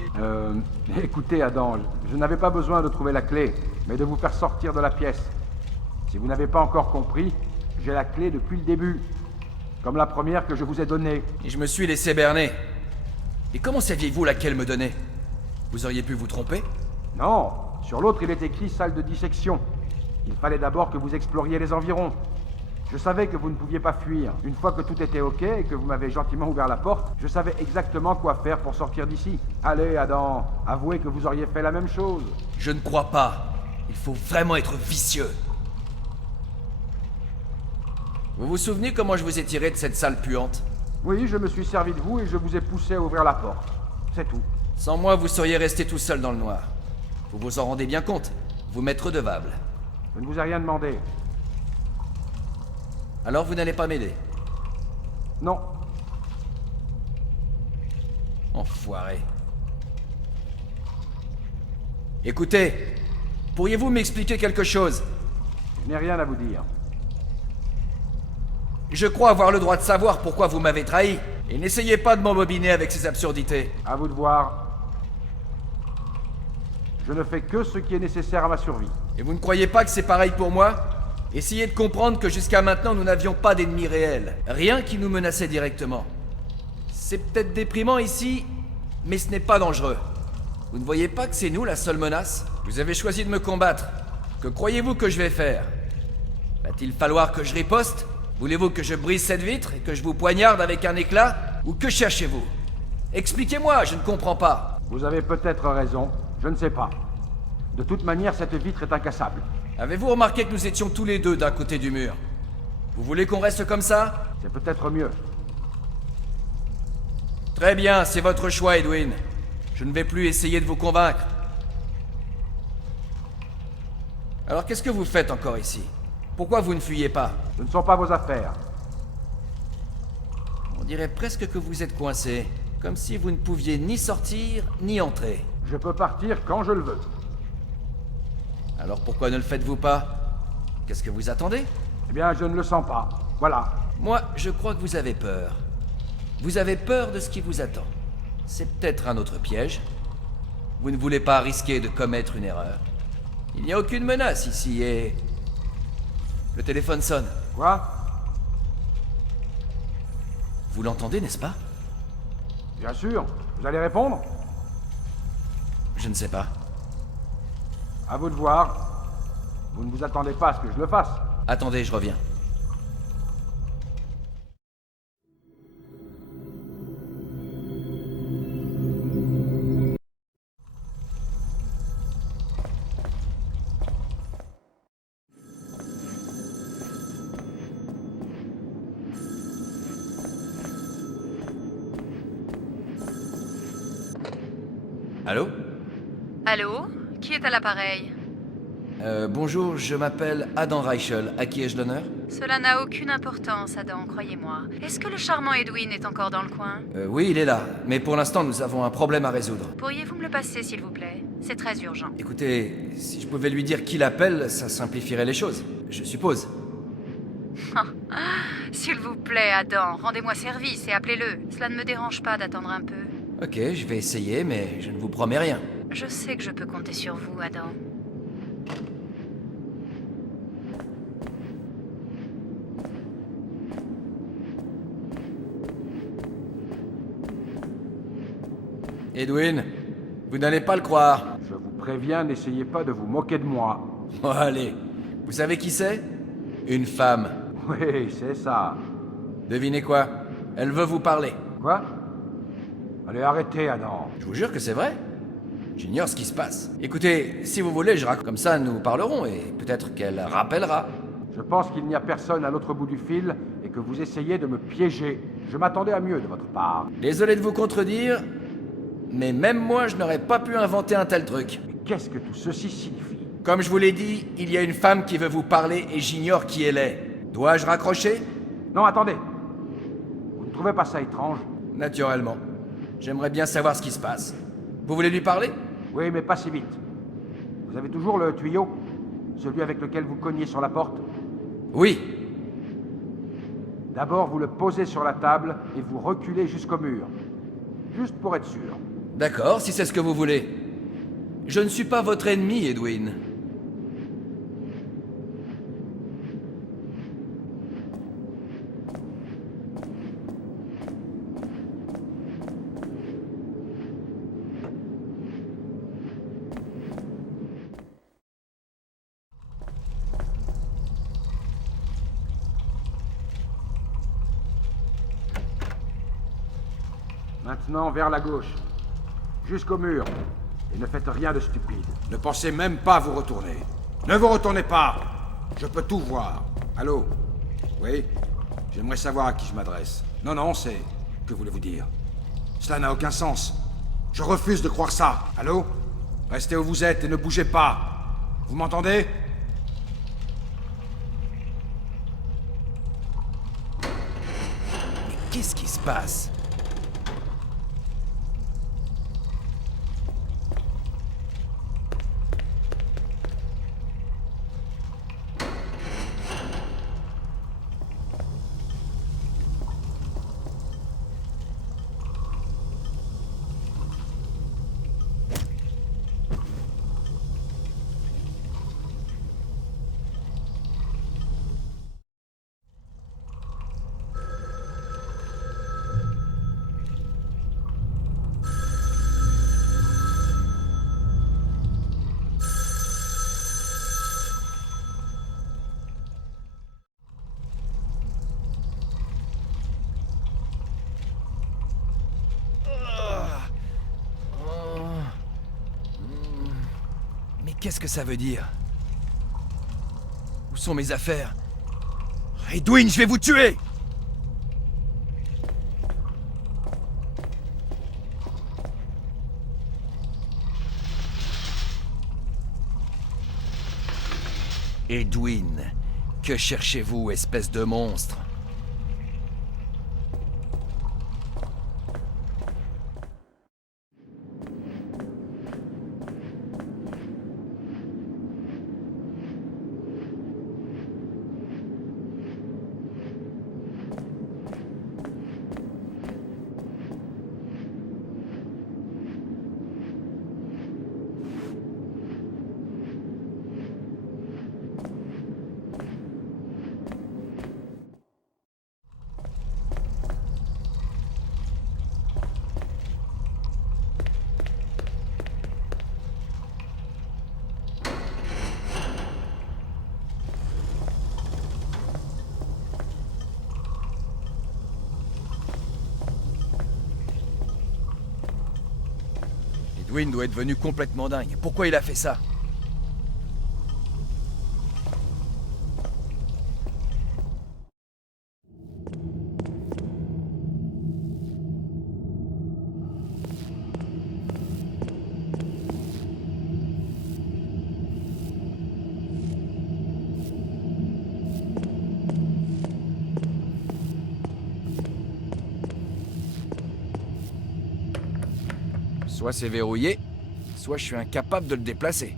Écoutez, Adam, je n'avais pas besoin de trouver la clé, mais de vous faire sortir de la pièce. Si vous n'avez pas encore compris, j'ai la clé depuis le début. Comme la première que je vous ai donnée. Et je me suis laissé berner. Et comment saviez-vous laquelle me donner? Vous auriez pu vous tromper? Non, sur l'autre il est écrit salle de dissection. Il fallait d'abord que vous exploriez les environs. Je savais que vous ne pouviez pas fuir. Une fois que tout était ok et que vous m'avez gentiment ouvert la porte, je savais exactement quoi faire pour sortir d'ici. Allez, Adam, avouez que vous auriez fait la même chose. Je ne crois pas. Il faut vraiment être vicieux. Vous vous souvenez comment je vous ai tiré de cette salle puante? Oui, je me suis servi de vous et je vous ai poussé à ouvrir la porte. C'est tout. Sans moi, vous seriez resté tout seul dans le noir. Vous vous en rendez bien compte? Vous m'êtes redevable. Je ne vous ai rien demandé. Alors vous n'allez pas m'aider? Non. Enfoiré. Écoutez, pourriez-vous m'expliquer quelque chose? Je n'ai rien à vous dire. Je crois avoir le droit de savoir pourquoi vous m'avez trahi. Et n'essayez pas de m'embobiner avec ces absurdités. À vous de voir. Je ne fais que ce qui est nécessaire à ma survie. Et vous ne croyez pas que c'est pareil pour moi? Essayez de comprendre que jusqu'à maintenant, nous n'avions pas d'ennemis réels. Rien qui nous menaçait directement. C'est peut-être déprimant ici, mais ce n'est pas dangereux. Vous ne voyez pas que c'est nous la seule menace? Vous avez choisi de me combattre. Que croyez-vous que je vais faire? Va-t-il falloir que je riposte? Voulez-vous que je brise cette vitre et que je vous poignarde avec un éclat? Ou que cherchez-vous? Expliquez-moi, je ne comprends pas. Vous avez peut-être raison, je ne sais pas. De toute manière, cette vitre est incassable. Avez-vous remarqué que nous étions tous les deux d'un côté du mur? Vous voulez qu'on reste comme ça? C'est peut-être mieux. Très bien, c'est votre choix, Edwin. Je ne vais plus essayer de vous convaincre. Alors qu'est-ce que vous faites encore ici? Pourquoi vous ne fuyez pas? Ce ne sont pas vos affaires. On dirait presque que vous êtes coincé. Comme si vous ne pouviez ni sortir, ni entrer. Je peux partir quand je le veux. Alors pourquoi ne le faites-vous pas? Qu'est-ce que vous attendez? Eh bien, je ne le sens pas. Voilà. Moi, je crois que vous avez peur. Vous avez peur de ce qui vous attend. C'est peut-être un autre piège. Vous ne voulez pas risquer de commettre une erreur. Il n'y a aucune menace ici et... Le téléphone sonne. Quoi? Vous l'entendez, n'est-ce pas? Bien sûr. Vous allez répondre? Je ne sais pas. À vous de voir. Vous ne vous attendez pas à ce que je le fasse. Attendez, je reviens. Allô? Allô? Qui est à l'appareil? Bonjour, je m'appelle Adam Reichel. À qui ai-je l'honneur? Cela n'a aucune importance, Adam, croyez-moi. Est-ce que le charmant Edwin est encore dans le coin? Oui, il est là. Mais pour l'instant, nous avons un problème à résoudre. Pourriez-vous me le passer, s'il vous plaît? C'est très urgent. Écoutez, si je pouvais lui dire qui l'appelle, ça simplifierait les choses. Je suppose. S'il vous plaît, Adam, rendez-moi service et appelez-le. Cela ne me dérange pas d'attendre un peu. Ok, je vais essayer, mais je ne vous promets rien. Je sais que je peux compter sur vous, Adam. Edwin, vous n'allez pas le croire. Je vous préviens, n'essayez pas de vous moquer de moi. Oh, allez, vous savez qui c'est? Une femme. Oui, c'est ça. Devinez quoi? Elle veut vous parler. Quoi? Allez, arrêtez, Adam. Je vous jure que c'est vrai. J'ignore ce qui se passe. Écoutez, si vous voulez, je raconte comme ça, nous parlerons et peut-être qu'elle rappellera. Je pense qu'il n'y a personne à l'autre bout du fil et que vous essayez de me piéger. Je m'attendais à mieux de votre part. Désolé de vous contredire, mais même moi, je n'aurais pas pu inventer un tel truc. Mais qu'est-ce que tout ceci signifie? Comme je vous l'ai dit, il y a une femme qui veut vous parler et j'ignore qui elle est. Dois-je raccrocher? Non, attendez. Vous ne trouvez pas ça étrange? Naturellement. J'aimerais bien savoir ce qui se passe. Vous voulez lui parler? Oui, mais pas si vite. Vous avez toujours le tuyau? Celui avec lequel vous cognez sur la porte? Oui. D'abord, vous le posez sur la table et vous reculez jusqu'au mur. Juste pour être sûr. D'accord, si c'est ce que vous voulez. Je ne suis pas votre ennemi, Edwin. Maintenant, vers la gauche. Jusqu'au mur. Et ne faites rien de stupide. Ne pensez même pas vous retourner. Ne vous retournez pas. Je peux tout voir. Allô? Oui? J'aimerais savoir à qui je m'adresse. Non, non, c'est... Que voulez-vous dire? Cela n'a aucun sens. Je refuse de croire ça. Allô? Restez où vous êtes et ne bougez pas. Vous m'entendez? Mais qu'est-ce qui se passe? Qu'est-ce que ça veut dire? Où sont mes affaires? Edwin, je vais vous tuer! Edwin, que cherchez-vous, espèce de monstre? Edwin doit être devenu complètement dingue. Pourquoi il a fait ça? Soit c'est verrouillé, soit je suis incapable de le déplacer.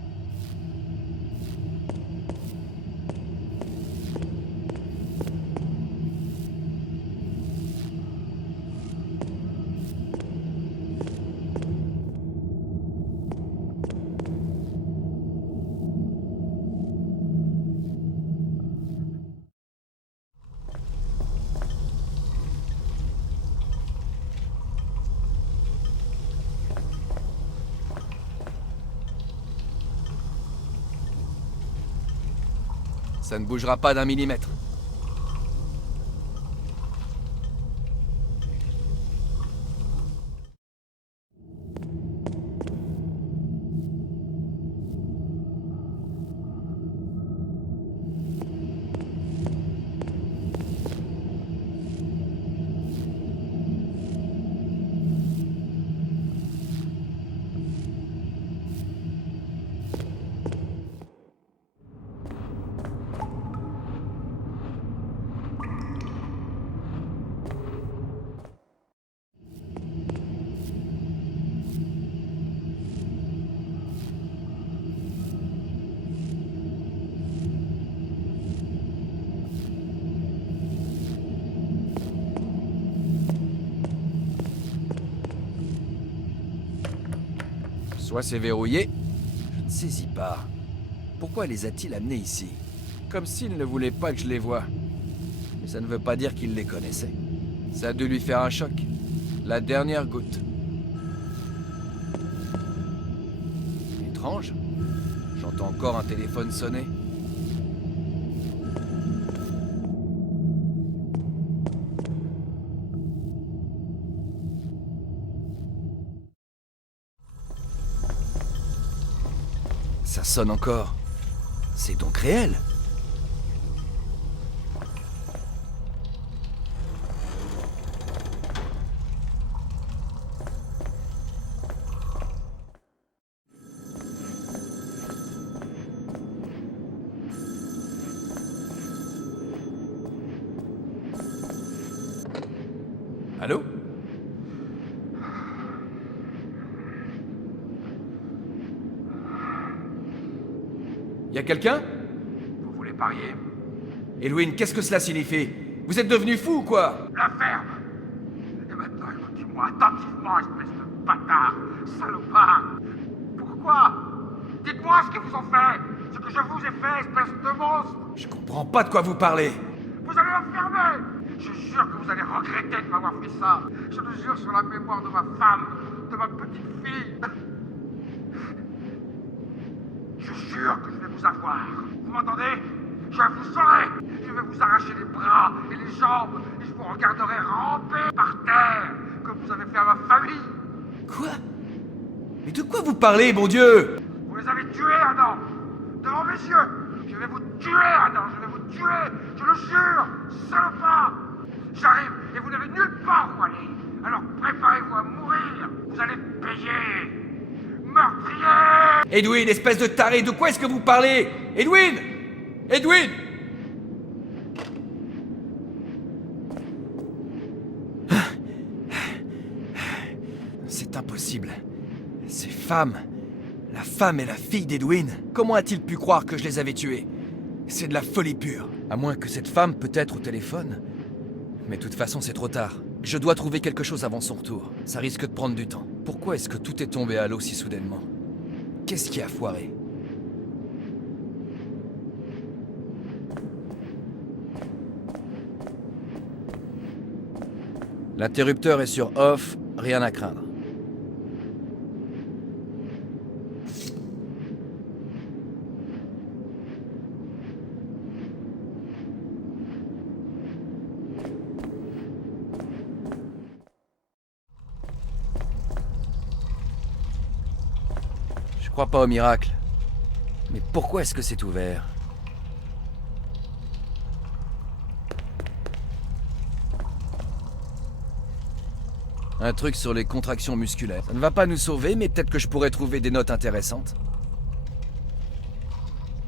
Ça ne bougera pas d'un millimètre. Soit c'est verrouillé. Je ne saisis pas. Pourquoi les a-t-il amenés ici? Comme s'il ne voulait pas que je les voie. Mais ça ne veut pas dire qu'il les connaissait. Ça a dû lui faire un choc. La dernière goutte. Étrange. J'entends encore un téléphone sonner. Ça sonne encore. C'est donc réel. Allô? Y a quelqu'un? Vous voulez parier? Edwin, qu'est-ce que cela signifie? Vous êtes devenu fou ou quoi? La ferme! Et maintenant, écoutez-moi attentivement, espèce de bâtard, salopard! Pourquoi? Dites-moi ce qu'ils vous ont fait! Ce que je vous ai fait, espèce de monstre! Je comprends pas de quoi vous parlez. Vous allez l'enfermer! Je jure que vous allez regretter de m'avoir fait ça! Je le jure sur la mémoire de ma femme, de ma petite fille! Je jure que je vais vous avoir! Vous m'entendez? Je vous saurai! Je vais vous arracher les bras et les jambes et je vous regarderai ramper par terre comme vous avez fait à ma famille! Quoi? Mais de quoi vous parlez, mon Dieu? Vous les avez tués, Adam! Devant mes yeux! Je vais vous tuer, Adam! Je vais vous tuer! Je le jure! Salopard! J'arrive et vous n'avez nulle part où aller! Alors préparez-vous à mourir! Vous allez payer! Meurtrier! Edwin, espèce de taré, de quoi est-ce que vous parlez? Edwin! Edwin! C'est impossible. Ces femmes... La femme et la fille d'Edwin, comment a-t-il pu croire que je les avais tuées? C'est de la folie pure. À moins que cette femme peut être au téléphone. Mais de toute façon, c'est trop tard. Je dois trouver quelque chose avant son retour. Ça risque de prendre du temps. Pourquoi est-ce que tout est tombé à l'eau si soudainement? Qu'est-ce qui a foiré? L'interrupteur est sur off, rien à craindre. Je crois pas au miracle. Mais pourquoi est-ce que c'est ouvert? Un truc sur les contractions musculaires. Ça ne va pas nous sauver, mais peut-être que je pourrais trouver des notes intéressantes.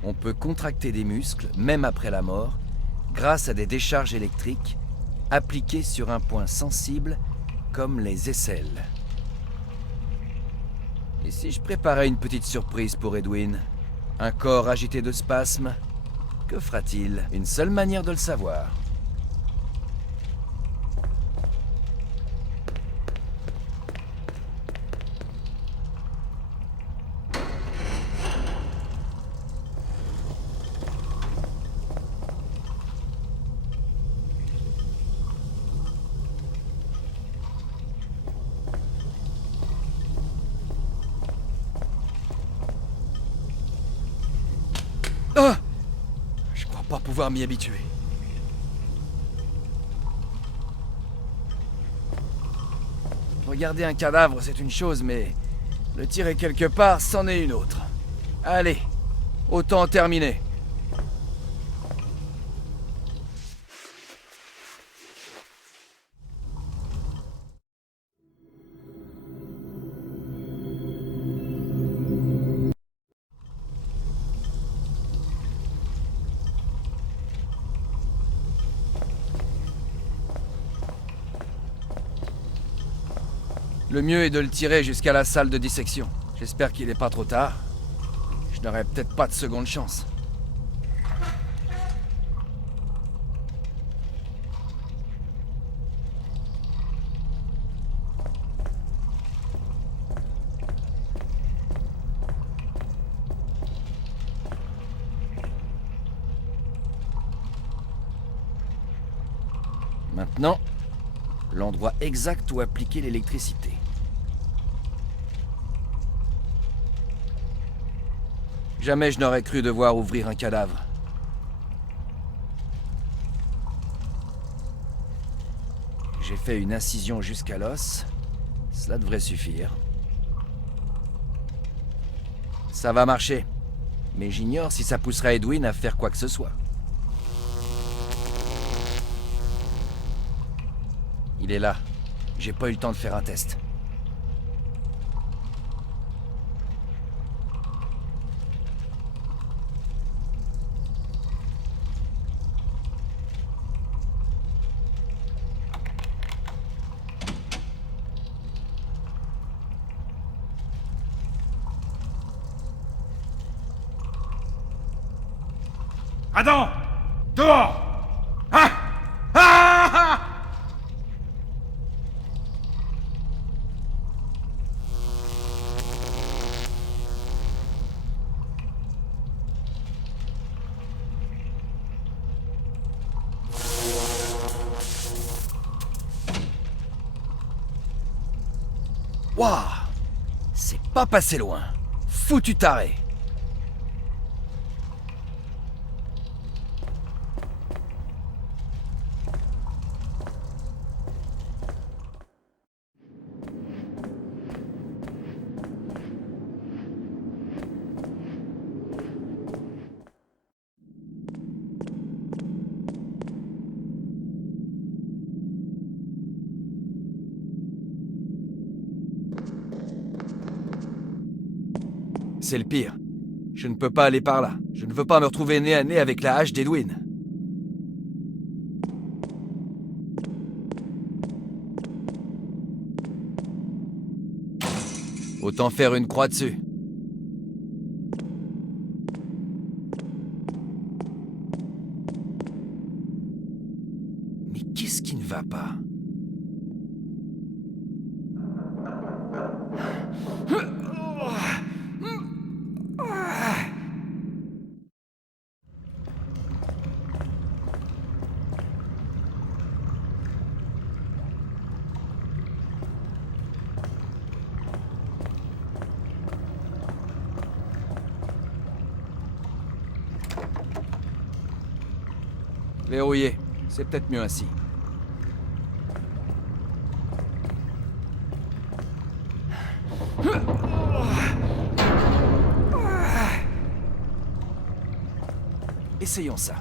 On peut contracter des muscles, même après la mort, grâce à des décharges électriques appliquées sur un point sensible, comme les aisselles. Et si je préparais une petite surprise pour Edwin? Un corps agité de spasmes? Que fera-t-il? Une seule manière de le savoir. pas pouvoir m'y habituer. Regarder un cadavre, c'est une chose, mais le tirer quelque part, c'en est une autre. Allez, autant terminer. Le mieux est de le tirer jusqu'à la salle de dissection. J'espère qu'il n'est pas trop tard. Je n'aurai peut-être pas de seconde chance. Maintenant, l'endroit exact où appliquer l'électricité. Jamais je n'aurais cru devoir ouvrir un cadavre. J'ai fait une incision jusqu'à l'os. Cela devrait suffire. Ça va marcher. Mais j'ignore si ça poussera Edwin à faire quoi que ce soit. Il est là. J'ai pas eu le temps de faire un test. Adam! Dehors! Hein? Ah! Ah! Waouh! C'est pas passé loin. Foutu taré. C'est le pire. Je ne peux pas aller par là. Je ne veux pas me retrouver nez à nez avec la hache d'Edwin. Autant faire une croix dessus. Mais qu'est-ce qui ne va pas ? Verrouillé. C'est peut-être mieux ainsi. Essayons ça.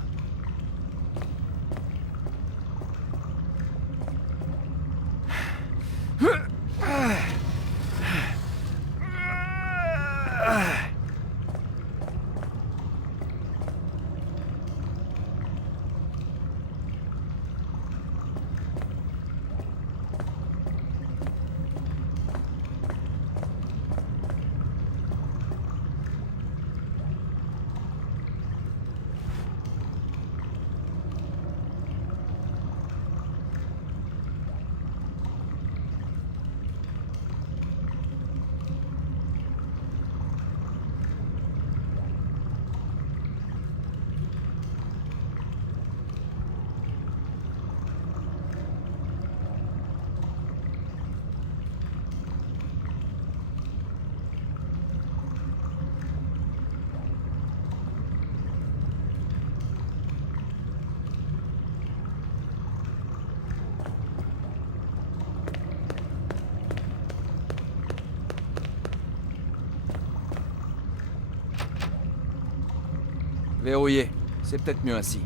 Verrouillé. C'est peut-être mieux ainsi.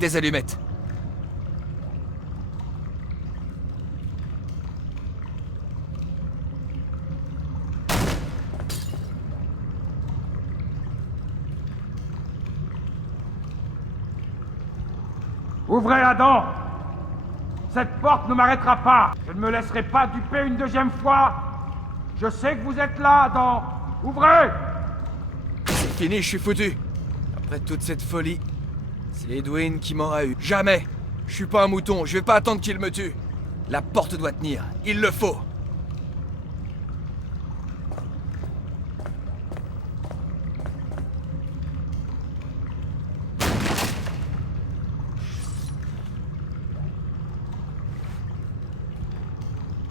Des allumettes. Ouvrez, Adam! Cette porte ne m'arrêtera pas! Je ne me laisserai pas duper une deuxième fois! Je sais que vous êtes là, Adam! Ouvrez! C'est fini, je suis foutu. Après toute cette folie, c'est Edwin qui m'aura eu. Jamais! Je suis pas un mouton, je vais pas attendre qu'il me tue. La porte doit tenir, il le faut.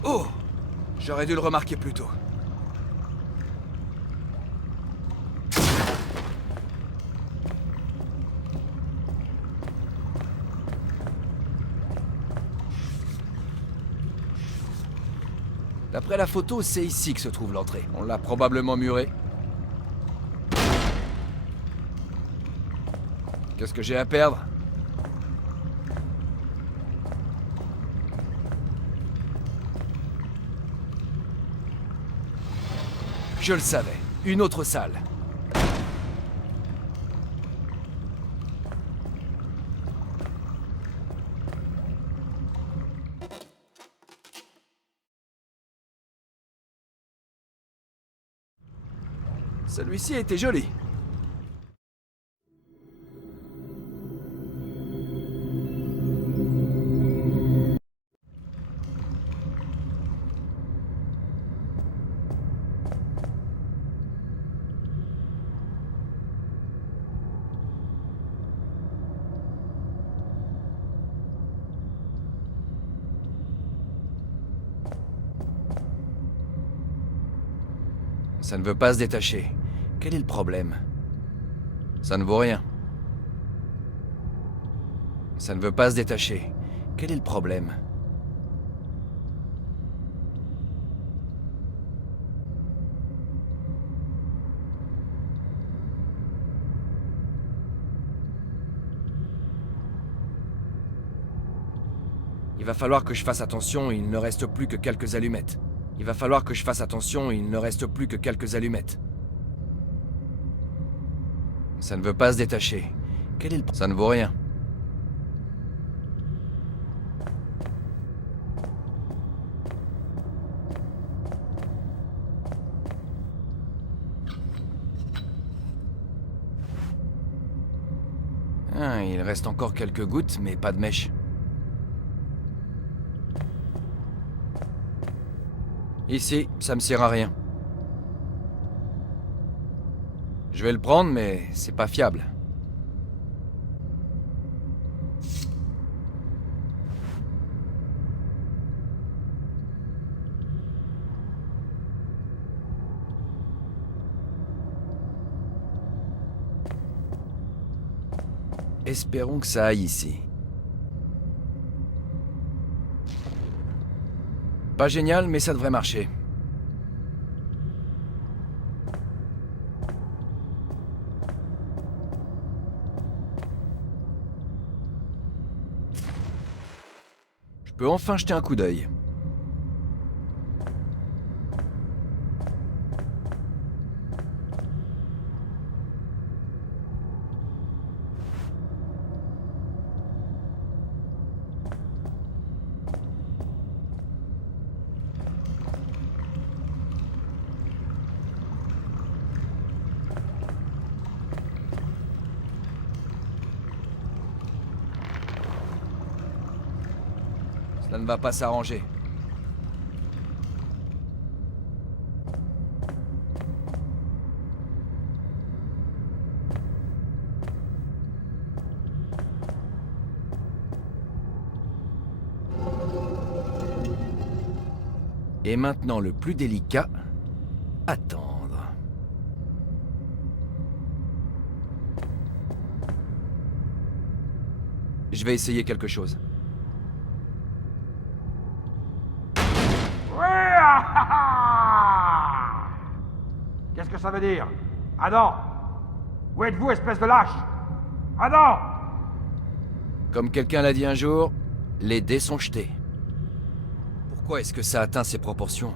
Oh! J'aurais dû le remarquer plus tôt. D'après la photo, c'est ici que se trouve l'entrée. On l'a probablement murée. Qu'est-ce que j'ai à perdre? Je le savais. Une autre salle. Celui-ci a été joli. Ça ne veut pas se détacher. Quel est le problème? Ça ne vaut rien. Ça ne veut pas se détacher. Quel est le problème? Il va falloir que je fasse attention, il ne reste plus que quelques allumettes. Il va falloir que je fasse attention, il ne reste plus que quelques allumettes. Ça ne veut pas se détacher. Quel est le... Ça ne vaut rien. Ah, il reste encore quelques gouttes, mais pas de mèche. Ici, ça me sert à rien. Je vais le prendre, mais c'est pas fiable. Espérons que ça aille ici. Pas génial, mais ça devrait marcher. Je peux enfin jeter un coup d'œil. Ça ne va pas s'arranger. Et maintenant, le plus délicat, attendre. Je vais essayer quelque chose. Ouais. Qu'est-ce que ça veut dire? Adam! Où êtes-vous, espèce de lâche? Adam! Comme quelqu'un l'a dit un jour, les dés sont jetés. Pourquoi est-ce que ça atteint ces proportions?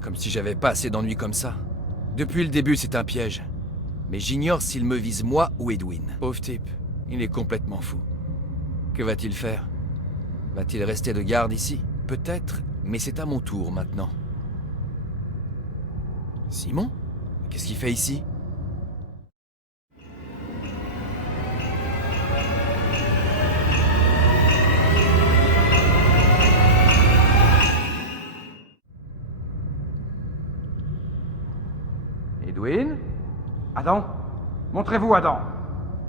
Comme si j'avais pas assez d'ennuis comme ça. Depuis le début, c'est un piège. Mais j'ignore s'il me vise moi ou Edwin. Pauvre type, il est complètement fou. Que va-t-il faire? Va-t-il rester de garde ici? Peut-être, mais c'est à mon tour maintenant. Simon? Qu'est-ce qu'il fait ici? Edwin? Adam? Montrez-vous, Adam!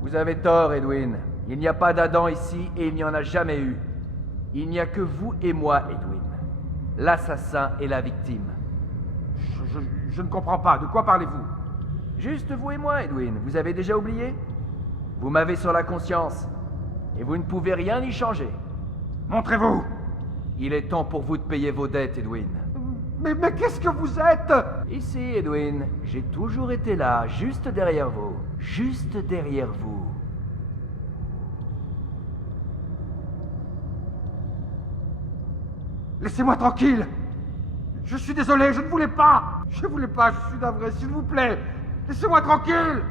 Vous avez tort, Edwin. Il n'y a pas d'Adam ici et il n'y en a jamais eu. Il n'y a que vous et moi, Edwin. L'assassin et la victime. Je ne comprends pas. De quoi parlez-vous? Juste vous et moi, Edwin. Vous avez déjà oublié? Vous m'avez sur la conscience. Et vous ne pouvez rien y changer. Montrez-vous! Il est temps pour vous de payer vos dettes, Edwin. Mais qu'est-ce que vous êtes? Ici, Edwin. J'ai toujours été là, juste derrière vous. Juste derrière vous. Laissez-moi tranquille! Je suis désolé, je ne voulais pas! Je voulais pas, je suis navré, s'il vous plaît! Laissez-moi tranquille!